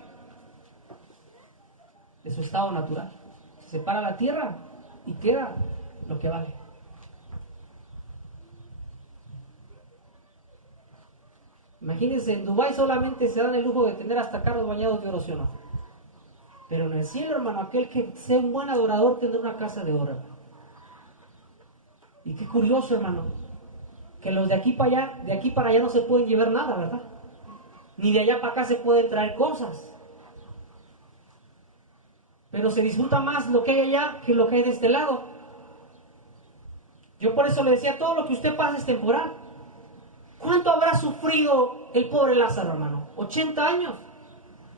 De su estado natural. Se separa la tierra y queda lo que vale. Imagínense, en Dubái solamente se dan el lujo de tener hasta carros bañados de oro, ¿sí o no? Pero en el cielo, hermano, aquel que sea un buen adorador tendrá una casa de oro, hermano. Y qué curioso, hermano, que los de aquí para allá no se pueden llevar nada, ¿verdad? Ni de allá para acá se pueden traer cosas. Pero se disfruta más lo que hay allá que lo que hay de este lado. Yo por eso le decía, todo lo que usted pasa es temporal. ¿Cuánto habrá sufrido el pobre Lázaro, hermano? 80 años.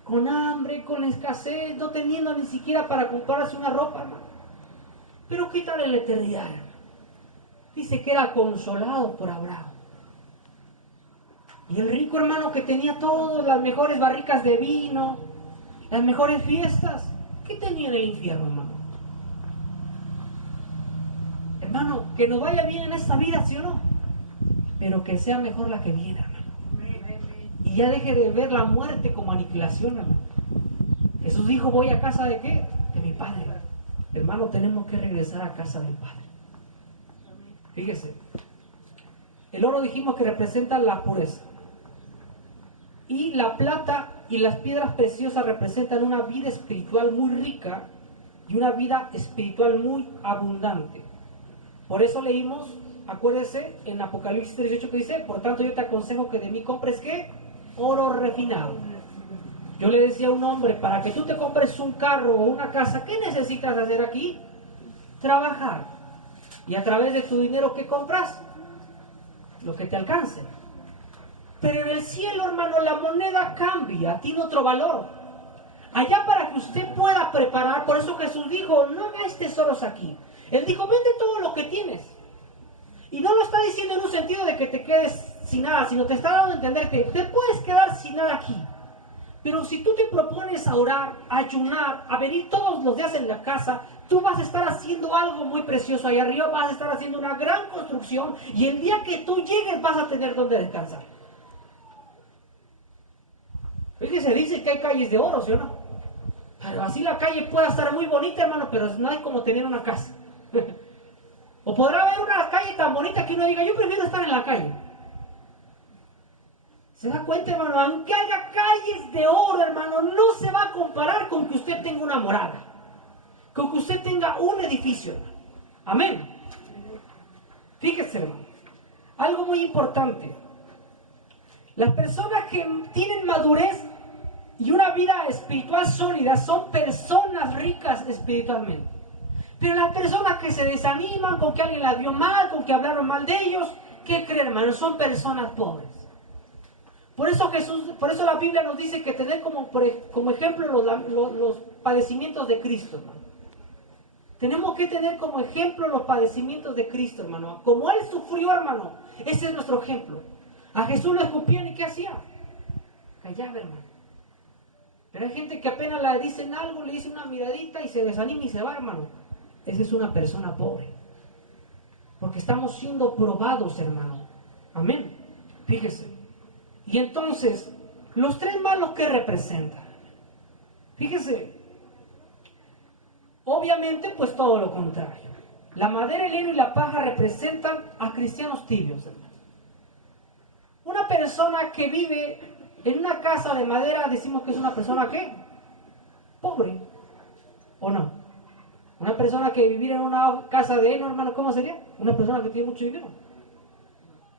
Con hambre, con escasez, no teniendo ni siquiera para comprarse una ropa, hermano. Pero ¿qué tal en la eternidad, hermano? Dice que era consolado por Abraham. Y el rico, hermano, que tenía todas las mejores barricas de vino, las mejores fiestas, ¿qué tenía en el infierno, hermano? Hermano, que nos vaya bien en esta vida, ¿sí o no? Pero que sea mejor la que viene, hermano. Y ya deje de ver la muerte como aniquilación, hermano. Jesús dijo, voy a casa de ¿qué? De mi Padre. Hermano, tenemos que regresar a casa del Padre. Fíjese, el oro dijimos que representa la pureza. Y la plata y las piedras preciosas representan una vida espiritual muy rica y una vida espiritual muy abundante. Por eso leímos, acuérdese, en Apocalipsis 3:18 que dice, por tanto yo te aconsejo que de mí compres ¿qué? Oro refinado. Yo le decía a un hombre, para que tú te compres un carro o una casa, ¿qué necesitas hacer aquí? Trabajar. Y a través de tu dinero, ¿qué compras? Lo que te alcance. Pero en el cielo, hermano, la moneda cambia, tiene otro valor. Allá para que usted pueda preparar, por eso Jesús dijo, no hagáis tesoros aquí. Él dijo, vende todo lo que tienes. Y no lo está diciendo en un sentido de que te quedes sin nada, sino te está dando a entender que te puedes quedar sin nada aquí. Pero si tú te propones a orar, a ayunar, a venir todos los días en la casa, tú vas a estar haciendo algo muy precioso ahí arriba, vas a estar haciendo una gran construcción y el día que tú llegues vas a tener donde descansar. Fíjese, dice que hay calles de oro, ¿sí o no? Pero así la calle puede estar muy bonita, hermano, pero no hay como tener una casa. O podrá haber una calle tan bonita que uno diga, yo prefiero estar en la calle. ¿Se da cuenta, hermano? Aunque haya calles de oro, hermano, no se va a comparar con que usted tenga una morada, con que usted tenga un edificio, hermano. Amén. Fíjese, hermano, algo muy importante. Las personas que tienen madurez y una vida espiritual sólida son personas ricas espiritualmente. Pero las personas que se desaniman con que alguien las vio mal, con que hablaron mal de ellos, ¿qué creen, hermano? Son personas pobres. Por eso la Biblia nos dice que tener como ejemplo los padecimientos de Cristo, hermano. Tenemos que tener como ejemplo los padecimientos de Cristo, hermano. Como Él sufrió, hermano, ese es nuestro ejemplo. A Jesús lo escupían y ¿qué hacía? Callaba, hermano. Pero hay gente que apenas le dicen algo, le dicen una miradita y se desanima y se va, hermano. Esa es una persona pobre. Porque estamos siendo probados, hermano. Amén. Fíjese. Y entonces, los tres malos que representan. Fíjese. Obviamente, pues todo lo contrario. La madera, el heno y la paja representan a cristianos tibios, hermano. Una persona que vive en una casa de madera, decimos que es una persona ¿qué? Pobre. ¿O no? Una persona que viviera en una casa de heno, hermano, ¿cómo sería? Una persona que tiene mucho dinero.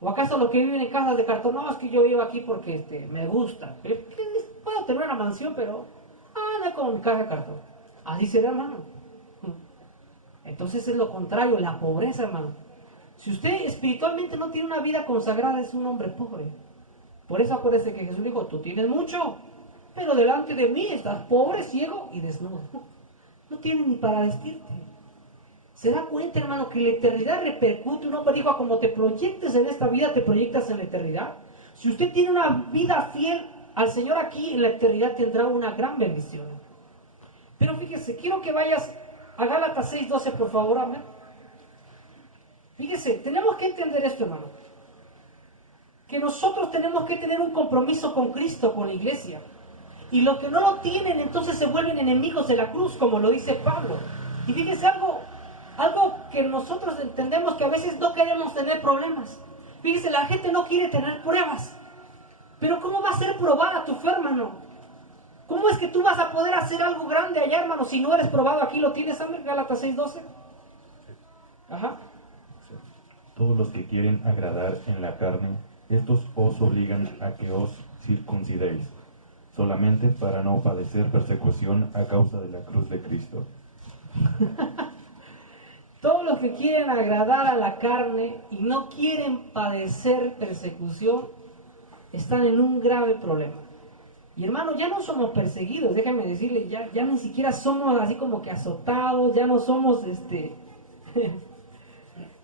¿O acaso los que viven en casas de cartón? No, es que yo vivo aquí porque me gusta. Puedo tener una mansión, pero anda con caja de cartón. Así será, hermano. Entonces es lo contrario, la pobreza, hermano. Si usted espiritualmente no tiene una vida consagrada, es un hombre pobre. Por eso acuérdese que Jesús dijo, tú tienes mucho, pero delante de mí estás pobre, ciego y desnudo. No tienes ni para vestirte. ¿Se da cuenta, hermano, que la eternidad repercute? Un hombre dijo, como te proyectes en esta vida, te proyectas en la eternidad. Si usted tiene una vida fiel al Señor aquí, en la eternidad tendrá una gran bendición. Pero fíjese, quiero que vayas a Gálatas 6:12, por favor, amén. Fíjese, tenemos que entender esto, hermano. Que nosotros tenemos que tener un compromiso con Cristo, con la iglesia. Y los que no lo tienen, entonces se vuelven enemigos de la cruz, como lo dice Pablo. Y fíjese algo que nosotros entendemos, que a veces no queremos tener problemas. Fíjese, la gente no quiere tener pruebas. Pero ¿cómo va a ser probada tu fe, hermano? ¿Cómo es que tú vas a poder hacer algo grande allá, hermano, si no eres probado? Aquí lo tienes, amén, Gálatas 6:12. Ajá. Todos los que quieren agradar en la carne, estos os obligan a que os circuncidéis, solamente para no padecer persecución a causa de la cruz de Cristo. Todos los que quieren agradar a la carne y no quieren padecer persecución, están en un grave problema. Y hermano, ya no somos perseguidos, déjame decirle, ya ni siquiera somos así como que azotados, ya no somos,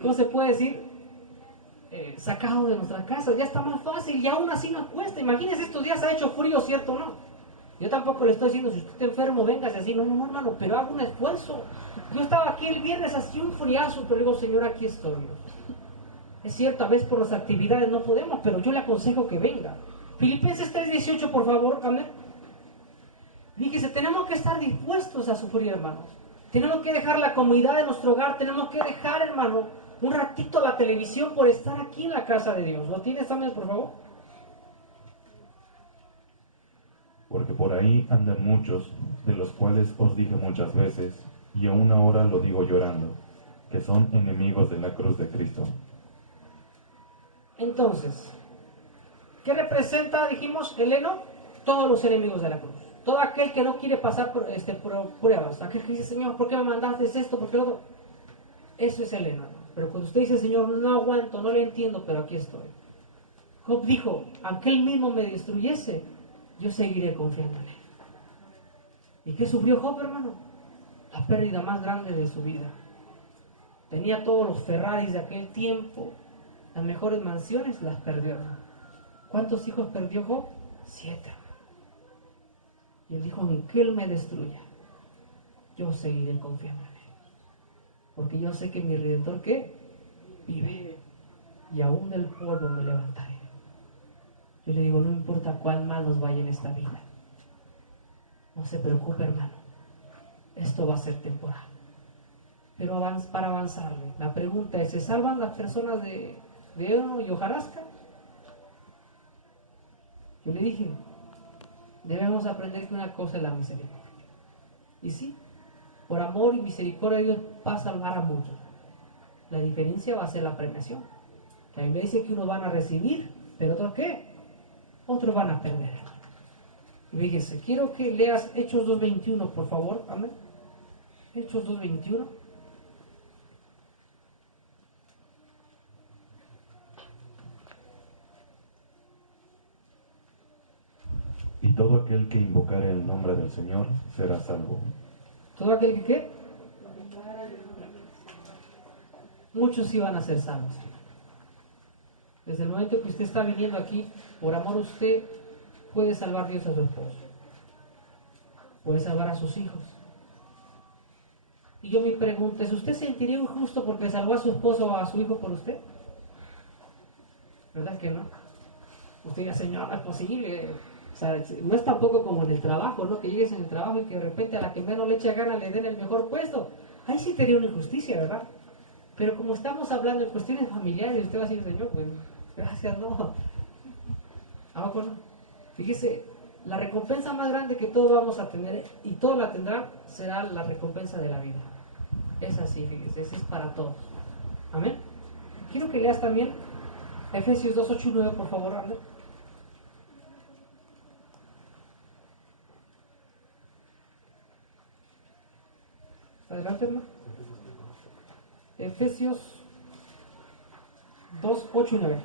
¿cómo se puede decir? Sacados de nuestra casa, ya está más fácil, y aún así nos cuesta. Imagínense, estos días ha hecho frío, ¿cierto o no? Yo tampoco le estoy diciendo, si usted está enfermo, véngase así, no, hermano, pero haga un esfuerzo. Yo estaba aquí el viernes, así un friazo, pero digo, Señor, aquí estoy. Es cierto, a veces por las actividades no podemos, pero yo le aconsejo que venga. Filipenses 3:18, por favor, amén. Fíjese, tenemos que estar dispuestos a sufrir, hermano. Tenemos que dejar la comodidad de nuestro hogar, tenemos que dejar, hermano, un ratito la televisión por estar aquí en la casa de Dios. ¿Lo tienes, amén, por favor? Porque por ahí andan muchos, de los cuales os dije muchas veces, y aún ahora lo digo llorando, que son enemigos de la cruz de Cristo. Entonces, ¿qué representa, dijimos, el heno? Todos los enemigos de la cruz. Todo aquel que no quiere pasar por pruebas. Aquel que dice, Señor, ¿por qué me mandaste esto? ¿Por qué lo otro? Eso es el heno. Pero cuando usted dice, Señor, no aguanto, no le entiendo, pero aquí estoy. Job dijo, aunque él mismo me destruyese, yo seguiré confiando en él. ¿Y qué sufrió Job, hermano? La pérdida más grande de su vida. Tenía todos los Ferraris de aquel tiempo, las mejores mansiones, las perdió. ¿Cuántos hijos perdió Job? 7. Y él dijo, aunque él me destruya, yo seguiré confiando en él. Porque yo sé que mi Redentor, ¿qué? Vive. Y aún del polvo me levantaré. Yo le digo, no importa cuán mal nos vaya en esta vida. No se preocupe, hermano. Esto va a ser temporal. Pero para avanzarle, la pregunta es, ¿se salvan las personas de heno y hojarasca? Yo le dije, debemos aprender que una cosa es la misericordia. Y sí, por amor y misericordia Dios va a salvar a muchos. La diferencia va a ser la premiación. La Biblia dice que unos van a recibir, pero otros ¿qué? Otros van a perder. Y fíjese, quiero que leas Hechos 2:21, por favor, amén. Hechos 2:21. Y todo aquel que invocare el nombre del Señor será salvo. Todo aquel que ¿qué? muchos iban a ser salvos. Desde el momento que usted está viniendo aquí, por amor a usted, puede salvar Dios a su esposo. Puede salvar a sus hijos. Y yo me pregunto, ¿es usted sentiría injusto porque salvó a su esposo o a su hijo por usted? ¿Verdad que no? Usted dirá, Señor, no es posible. O sea, no es tampoco como en el trabajo, ¿no? Que llegues en el trabajo y que de repente a la que menos le echa ganas le den el mejor puesto. Ahí sí sería una injusticia, ¿verdad? Pero como estamos hablando de cuestiones familiares, usted va a decir, Señor, pues, gracias, no. ¿Abajo no? Fíjese, la recompensa más grande que todos vamos a tener, y todos la tendrán, será la recompensa de la vida. Es así, fíjese, eso es para todos. Amén. Quiero que leas también Efesios 2, 8 y 9, por favor, Ander. Adelante, hermano. Efesios 2, 8 y 9.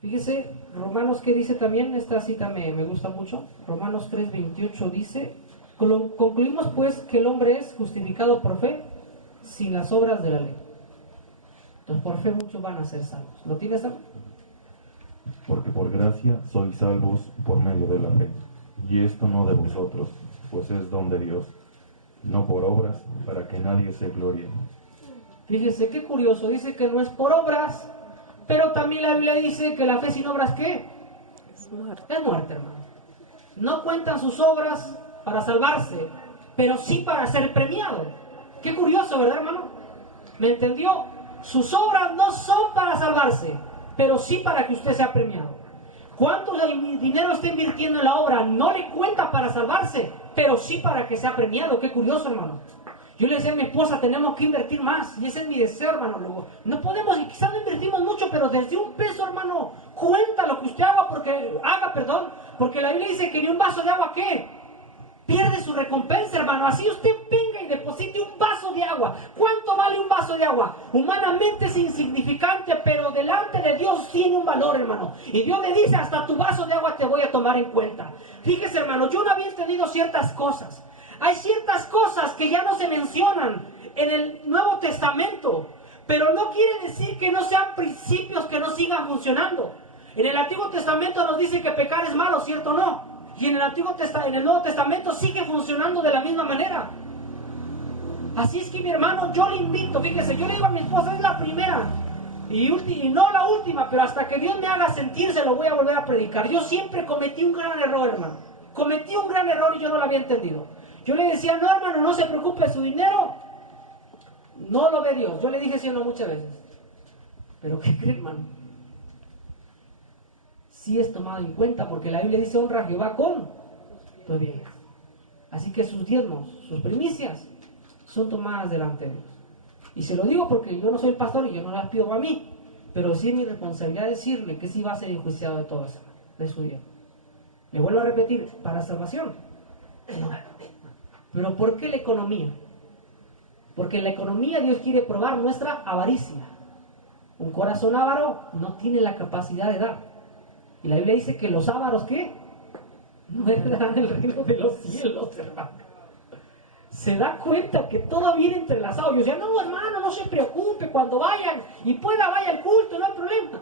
Fíjese, Romanos, que dice también, esta cita me gusta mucho. Romanos 3, 28 dice: concluimos pues que el hombre es justificado por fe sin las obras de la ley. Entonces por fe muchos van a ser salvos. ¿Lo tienes también? Porque por gracia sois salvos por medio de la fe. Y esto no de vosotros, pues es don de Dios, no por obras, para que nadie se gloríe. Fíjese qué curioso, dice que no es por obras, pero también la Biblia dice que la fe sin obras, ¿qué? Es muerte. Es muerte, hermano. No cuentan sus obras para salvarse, pero sí para ser premiado. Qué curioso, ¿verdad, hermano? ¿Me entendió? Sus obras no son para salvarse, pero sí para que usted sea premiado. ¿Cuánto dinero está invirtiendo en la obra? No le cuenta para salvarse, pero sí para que sea premiado. Qué curioso, hermano. Yo le decía a mi esposa, tenemos que invertir más, y ese es mi deseo, hermano. Luego, no podemos, y quizás no invertimos mucho, pero desde un peso, hermano, cuenta lo que usted haga, porque la Biblia dice que ni un vaso de agua, ¿qué? Pierde su recompensa, hermano. Así usted venga y deposite un vaso de agua. ¿Cuánto vale un vaso de agua? Humanamente es insignificante, pero delante de Dios tiene un valor, hermano. Y Dios le dice, hasta tu vaso de agua te voy a tomar en cuenta. Fíjese, hermano, yo no había entendido ciertas cosas. Hay ciertas cosas que ya no se mencionan en el Nuevo Testamento, pero no quiere decir que no sean principios que no sigan funcionando. En el Antiguo Testamento nos dice que pecar es malo, ¿cierto o no? Y en el Nuevo Testamento sigue funcionando de la misma manera. Así es que, mi hermano, yo le invito, fíjese, yo le digo a mi esposa, es la primera y no la última, pero hasta que Dios me haga sentir, se lo voy a volver a predicar. Yo siempre cometí un gran error, hermano. Cometí un gran error y yo no lo había entendido. Yo le decía, no, hermano, no se preocupe, su dinero no lo ve Dios. Yo le dije sí o no muchas veces. Pero ¿qué cree, hermano? Sí es tomado en cuenta, porque la Biblia dice, honra a Jehová con tu bien. Así que sus diezmos, sus primicias, son tomadas delante de Dios. Y se lo digo porque yo no soy pastor y yo no las pido a mí, pero sí es mi responsabilidad decirle que sí va a ser enjuiciado de todo eso, de su dinero. Le vuelvo a repetir, para salvación. No. Pero ¿por qué la economía? Porque en la economía Dios quiere probar nuestra avaricia. Un corazón avaro no tiene la capacidad de dar. Y la Biblia dice que los ávaros, ¿qué? No heredarán el reino de los cielos, hermano. Se da cuenta que todo viene entrelazado. Yo decía, no, hermano, no se preocupe, cuando vayan y pueda, vaya al culto, no hay problema.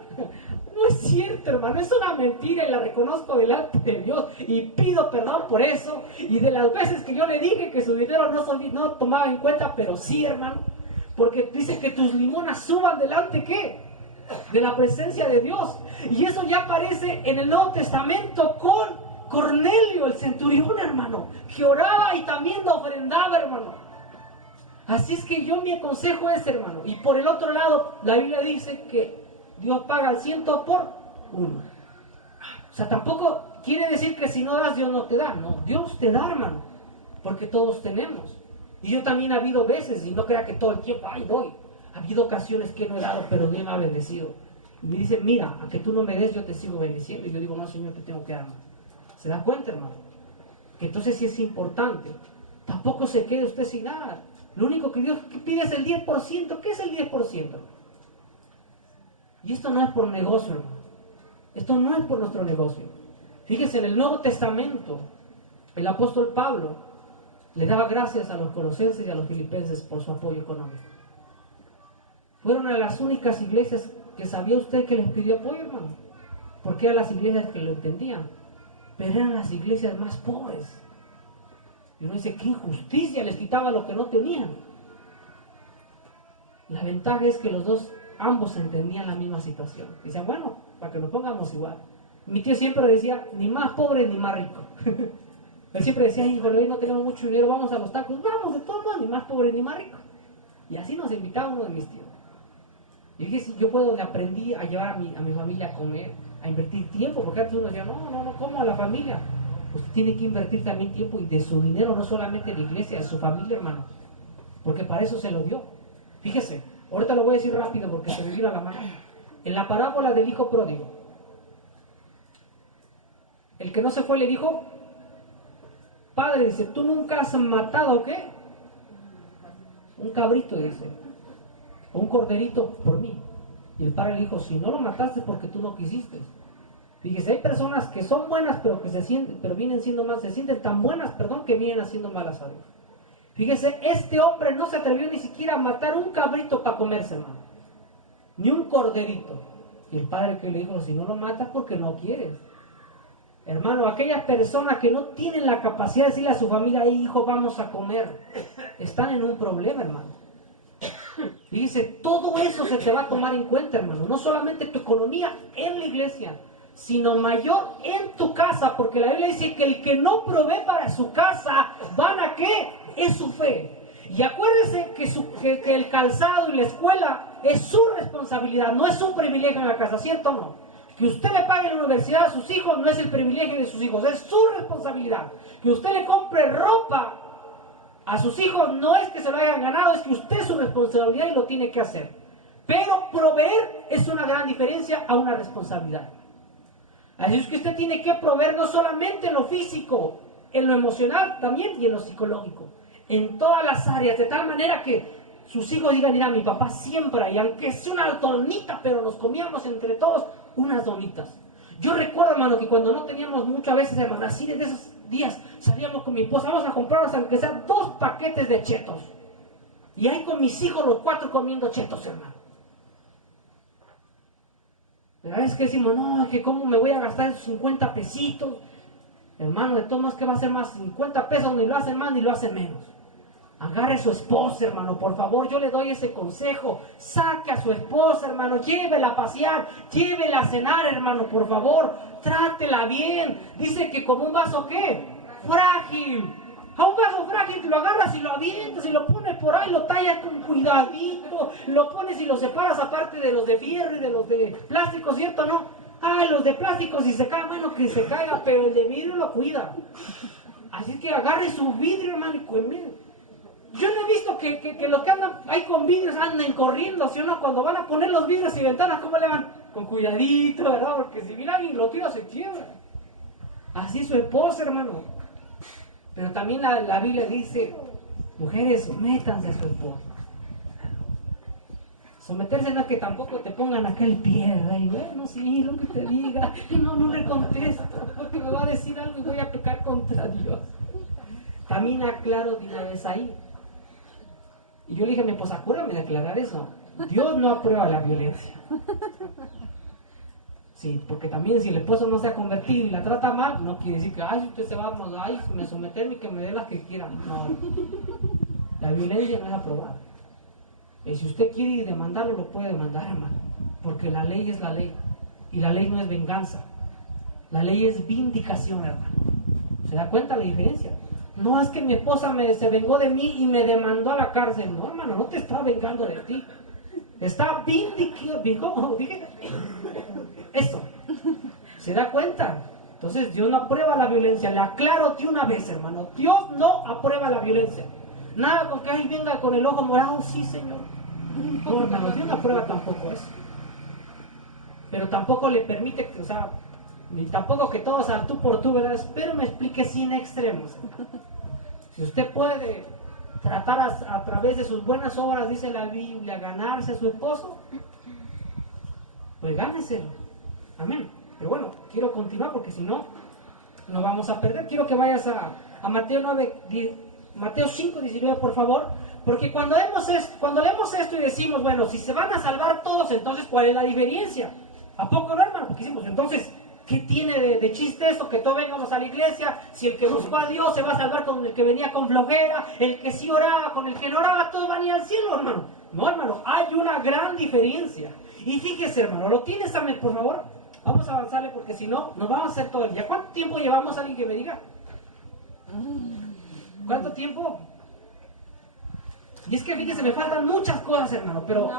No es cierto, hermano, es una mentira y la reconozco delante de Dios y pido perdón por eso. Y de las veces que yo le dije que su dinero no tomaba en cuenta, pero sí, hermano, porque dice que tus limonas suban delante, ¿qué? De la presencia de Dios. Y eso ya aparece en el Nuevo Testamento con Cornelio, el centurión, hermano, que oraba y también ofrendaba, hermano. Así es que yo mi consejo es, hermano, y por el otro lado, la Biblia dice que Dios paga al 100 por 1. O sea, tampoco quiere decir que si no das, Dios no te da. No, Dios te da, hermano, porque todos tenemos. Y yo también ha habido veces, y no crea que todo el tiempo, ay, doy. Ha habido ocasiones que no he dado, pero Dios me ha bendecido. Y me dice, mira, a que tú no me des, yo te sigo bendiciendo. Y yo digo, no, Señor, te tengo que dar. ¿Se da cuenta, hermano? Que entonces sí es importante. Tampoco se quede usted sin nada. Lo único que Dios pide es el 10%. ¿Qué es el 10%? Y esto no es por negocio, hermano. Esto no es por nuestro negocio. Fíjese, en el Nuevo Testamento, el apóstol Pablo le daba gracias a los colosenses y a los filipenses por su apoyo económico. fueron a las únicas iglesias que sabía usted que les pidió apoyo, hermano. Porque eran las iglesias que lo entendían. Pero eran las iglesias más pobres. Y uno dice, qué injusticia, les quitaba lo que no tenían. La ventaja es que ambos entendían la misma situación. Dicen, bueno, para que nos pongamos igual. Mi tío siempre decía, ni más pobre ni más rico. Él siempre decía, híjole, hoy no tenemos mucho dinero, vamos a los tacos. Vamos, de todos modos, ni más pobre ni más rico. Y así nos invitaba uno de mis tíos. Y dije, si yo puedo, donde aprendí a llevar a mi familia a comer, a invertir tiempo, porque antes uno decía, no, ¿cómo a la familia? Pues tiene que invertir también tiempo y de su dinero, no solamente en la iglesia, de su familia, hermano. Porque para eso se lo dio. Fíjese, ahorita lo voy a decir rápido porque se me vino a la mano. En la parábola del hijo pródigo, el que no se fue le dijo, padre, dice, tú nunca has matado, ¿qué? Un cabrito, dice, o un corderito por mí. Y el padre le dijo, si no lo mataste porque tú no quisiste. Fíjese, hay personas que son buenas pero que se sienten tan buenas, que vienen haciendo malas a Dios. Fíjese, este hombre no se atrevió ni siquiera a matar un cabrito para comerse, hermano. Ni un corderito. Y el padre que le dijo, si no lo matas porque no quieres. Hermano, aquellas personas que no tienen la capacidad de decirle a su familia, hijo, vamos a comer, están en un problema, hermano. Y dice, todo eso se te va a tomar en cuenta, hermano. No solamente tu economía en la iglesia, sino mayor en tu casa, porque la Biblia dice que el que no provee para su casa, ¿van a qué? Es su fe. Y acuérdese que el calzado y la escuela es su responsabilidad, no es un privilegio en la casa, ¿cierto o no? Que usted le pague la universidad a sus hijos no es el privilegio de sus hijos, es su responsabilidad. Que usted le compre ropa a sus hijos no es que se lo hayan ganado, es que usted es su responsabilidad y lo tiene que hacer. Pero proveer es una gran diferencia a una responsabilidad. Así es que usted tiene que proveer no solamente en lo físico, en lo emocional también y en lo psicológico. En todas las áreas, de tal manera que sus hijos digan, mira, mi papá siembra, y aunque es una donita, pero nos comíamos entre todos unas donitas. Yo recuerdo, hermano, que cuando no teníamos muchas veces, hermano, así de esos días, salíamos con mi esposa, vamos a comprarnos aunque sean 2 paquetes de chetos. Y ahí con mis hijos, los 4 comiendo chetos, hermano. Pero es que decimos, no, que cómo me voy a gastar esos 50 pesitos. Hermano, de todos modos, ¿qué va a ser más? 50 pesos ni lo hacen más ni lo hacen menos. Agarre a su esposa, hermano, por favor, yo le doy ese consejo. Saque a su esposa, hermano, llévela a pasear, llévela a cenar, hermano, por favor. Trátela bien. Dice que como un vaso, ¿qué? Frágil. A un vaso frágil que lo agarras y lo avientas y lo pones por ahí, lo tallas con cuidadito, lo pones y lo separas aparte de los de fierro y de los de plástico, ¿cierto o no? Los de plástico si se cae, bueno, que se caiga, pero el de vidrio lo cuida. Así que agarre su vidrio, hermano, y cuémelo. Yo no he visto que los que andan ahí con vidrios anden corriendo, ¿sí o no? Cuando van a poner los vidrios y ventanas, ¿cómo le van? Con cuidadito, ¿verdad? Porque si viene alguien y lo tira, se quiebra. Así su esposa, hermano. Pero también la Biblia dice, mujeres, sométanse a su esposa. Someterse no es que tampoco te pongan aquel pie, ¿verdad? Y bueno, sí, lo que te diga. No le contesto, porque me va a decir algo y voy a pecar contra Dios. También aclaro de una vez ahí. Y yo le dije a mi esposa, acuérdame de aclarar eso. Dios no aprueba la violencia. Sí, porque también si el esposo no se ha convertido y la trata mal, no quiere decir que, usted se va a me someterme y que me dé las que quiera. No. La violencia no es aprobada. Y si usted quiere demandarlo, lo puede demandar, hermano. Porque la ley es la ley. Y la ley no es venganza. La ley es vindicación, hermano. ¿Se da cuenta la diferencia? No es que mi esposa se vengó de mí y me demandó a la cárcel. No, hermano, no te está vengando de ti. Está vindicando. Dije, eso. ¿Se da cuenta? Entonces Dios no aprueba la violencia. Le aclaro de una vez, hermano. Dios no aprueba la violencia. Nada con que ahí venga con el ojo morado. Sí, Señor. No, hermano, Dios no aprueba tampoco eso. Pero tampoco le permite que, ni tampoco que todos al tú por tú, ¿verdad? Espero me explique sin extremos. Si usted puede tratar a través de sus buenas obras, dice la Biblia, ganarse a su esposo, pues gáneselo. Amén. Pero bueno, quiero continuar porque si no, no vamos a perder. Quiero que vayas a Mateo 5, 19, por favor, Porque cuando leemos esto y decimos, bueno, si se van a salvar todos, entonces ¿cuál es la diferencia? ¿A poco no, hermano? Porque decimos, entonces, ¿qué tiene de chiste esto? Que todos vengamos a la iglesia, si el que buscó a Dios se va a salvar con el que venía con flojera, el que sí oraba con el que no oraba, todos van a ir al cielo, hermano. No, hermano, hay una gran diferencia. Y fíjese, hermano, ¿lo tienes, Amén, por favor? Vamos a avanzarle porque si no, nos vamos a hacer todo el día. ¿Cuánto tiempo llevamos? ¿Alguien que me diga? ¿Cuánto tiempo? Y es que fíjese, me faltan muchas cosas, hermano, pero...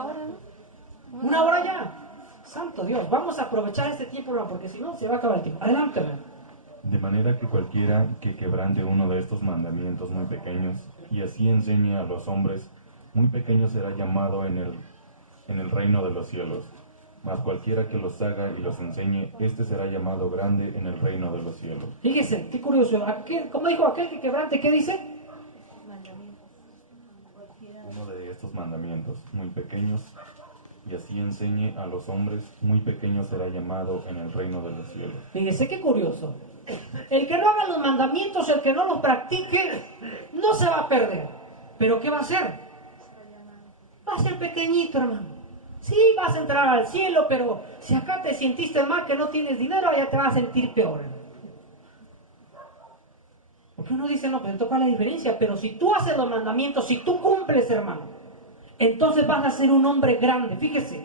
¿Una hora ya? Santo Dios, vamos a aprovechar este tiempo, hermano, porque si no, se va a acabar el tiempo. Adelante, hermano. De manera que cualquiera que quebrante uno de estos mandamientos muy pequeños y así enseñe a los hombres, muy pequeño será llamado en el reino de los cielos. Mas cualquiera que los haga y los enseñe, este será llamado grande en el reino de los cielos. Fíjese, qué curioso. ¿Cómo dijo aquel que quebrante? ¿Qué dice? Uno de estos mandamientos muy pequeños y así enseñe a los hombres, muy pequeño será llamado en el reino de los cielos. Fíjese qué curioso. El que no haga los mandamientos, el que no los practique, no se va a perder. ¿Pero qué va a hacer? Va a ser pequeñito, hermano. Sí, vas a entrar al cielo, pero si acá te sentiste mal que no tienes dinero, allá te vas a sentir peor, hermano. Porque uno dice, no, pero entonces ¿cuál es la diferencia? Pero si tú haces los mandamientos, si tú cumples, hermano, entonces vas a ser un hombre grande. Fíjese,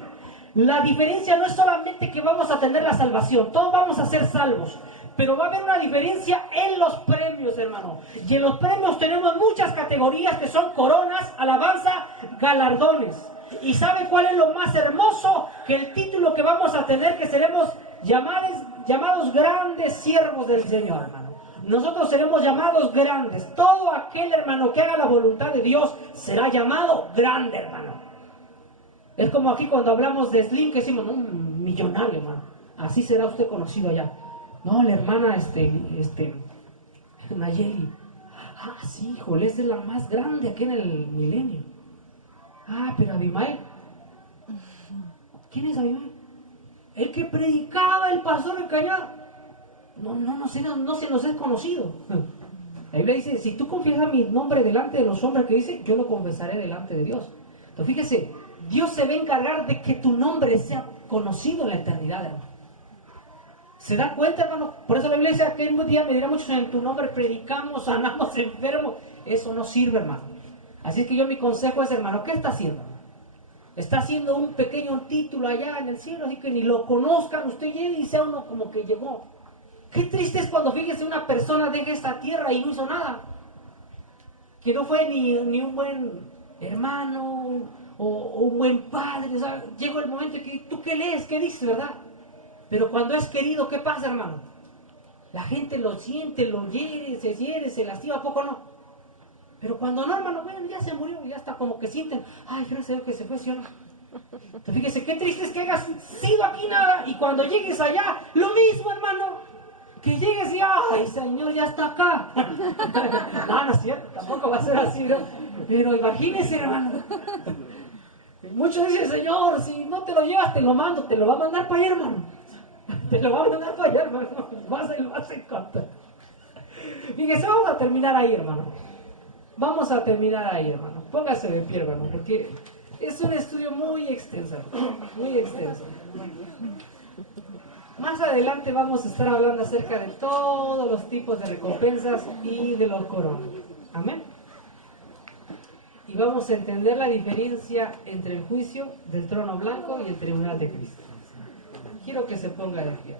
la diferencia no es solamente que vamos a tener la salvación, todos vamos a ser salvos, pero va a haber una diferencia en los premios, hermano. Y en los premios tenemos muchas categorías que son coronas, alabanza, galardones. ¿Y sabe cuál es lo más hermoso? Que el título que vamos a tener, que seremos llamados grandes siervos del Señor, hermano. Nosotros seremos llamados grandes. Todo aquel, hermano, que haga la voluntad de Dios será llamado grande, hermano. Es como aquí cuando hablamos de Slim, que decimos, no, un millonario, hermano. Así será usted conocido allá. No, la hermana, Nayeli. Ah, sí, híjole, esa es la más grande aquí en el milenio. Ah, pero Abimael. ¿Quién es Abimael? El que predicaba el pastor de Cañada. No se nos es conocido. La Biblia dice, si tú confiesas mi nombre delante de los hombres, que dice, yo lo confesaré delante de Dios. Entonces fíjese, Dios se va a encargar de que tu nombre sea conocido en la eternidad, hermano. ¿Se da cuenta, hermano? Por eso la Biblia dice, aquel día me dirá muchos, en tu nombre predicamos, sanamos enfermos. Eso no sirve, hermano. Así que yo mi consejo es, hermano, ¿qué está haciendo? Está haciendo un pequeño título allá en el cielo, así que ni lo conozcan, usted llegue y sea uno como que llegó. Qué triste es cuando, fíjese, una persona deja esta tierra y no hizo nada. Que no fue ni un buen hermano o un buen padre. O sea, llegó el momento que tú qué lees, qué dices, ¿verdad? Pero cuando es querido, ¿qué pasa, hermano? La gente lo siente, lo hiere, se lastima, ¿a poco no? Pero cuando no, hermano, bueno, ya se murió, ya está como que sienten, ay, gracias a Dios que se fue, ¿sí o no? Entonces, fíjese, qué triste es que hayas sido aquí nada, y cuando llegues allá, lo mismo, hermano. Que llegues y, ay, Señor, ya está acá. No, no es cierto, tampoco va a ser así, ¿no? Pero imagínese, hermano. Muchos dicen, Señor, si no te lo llevas, te lo mando, te lo va a mandar para allá, hermano. Te lo va a mandar para allá, hermano. Vas a encontrar. Fíjese, vamos a terminar ahí, hermano. Vamos a terminar ahí, hermano. Póngase de pie, hermano, porque es un estudio muy extenso, muy extenso. Más adelante vamos a estar hablando acerca de todos los tipos de recompensas y de los coronas. Amén. Y vamos a entender la diferencia entre el juicio del trono blanco y el tribunal de Cristo. Quiero que se ponga de pie.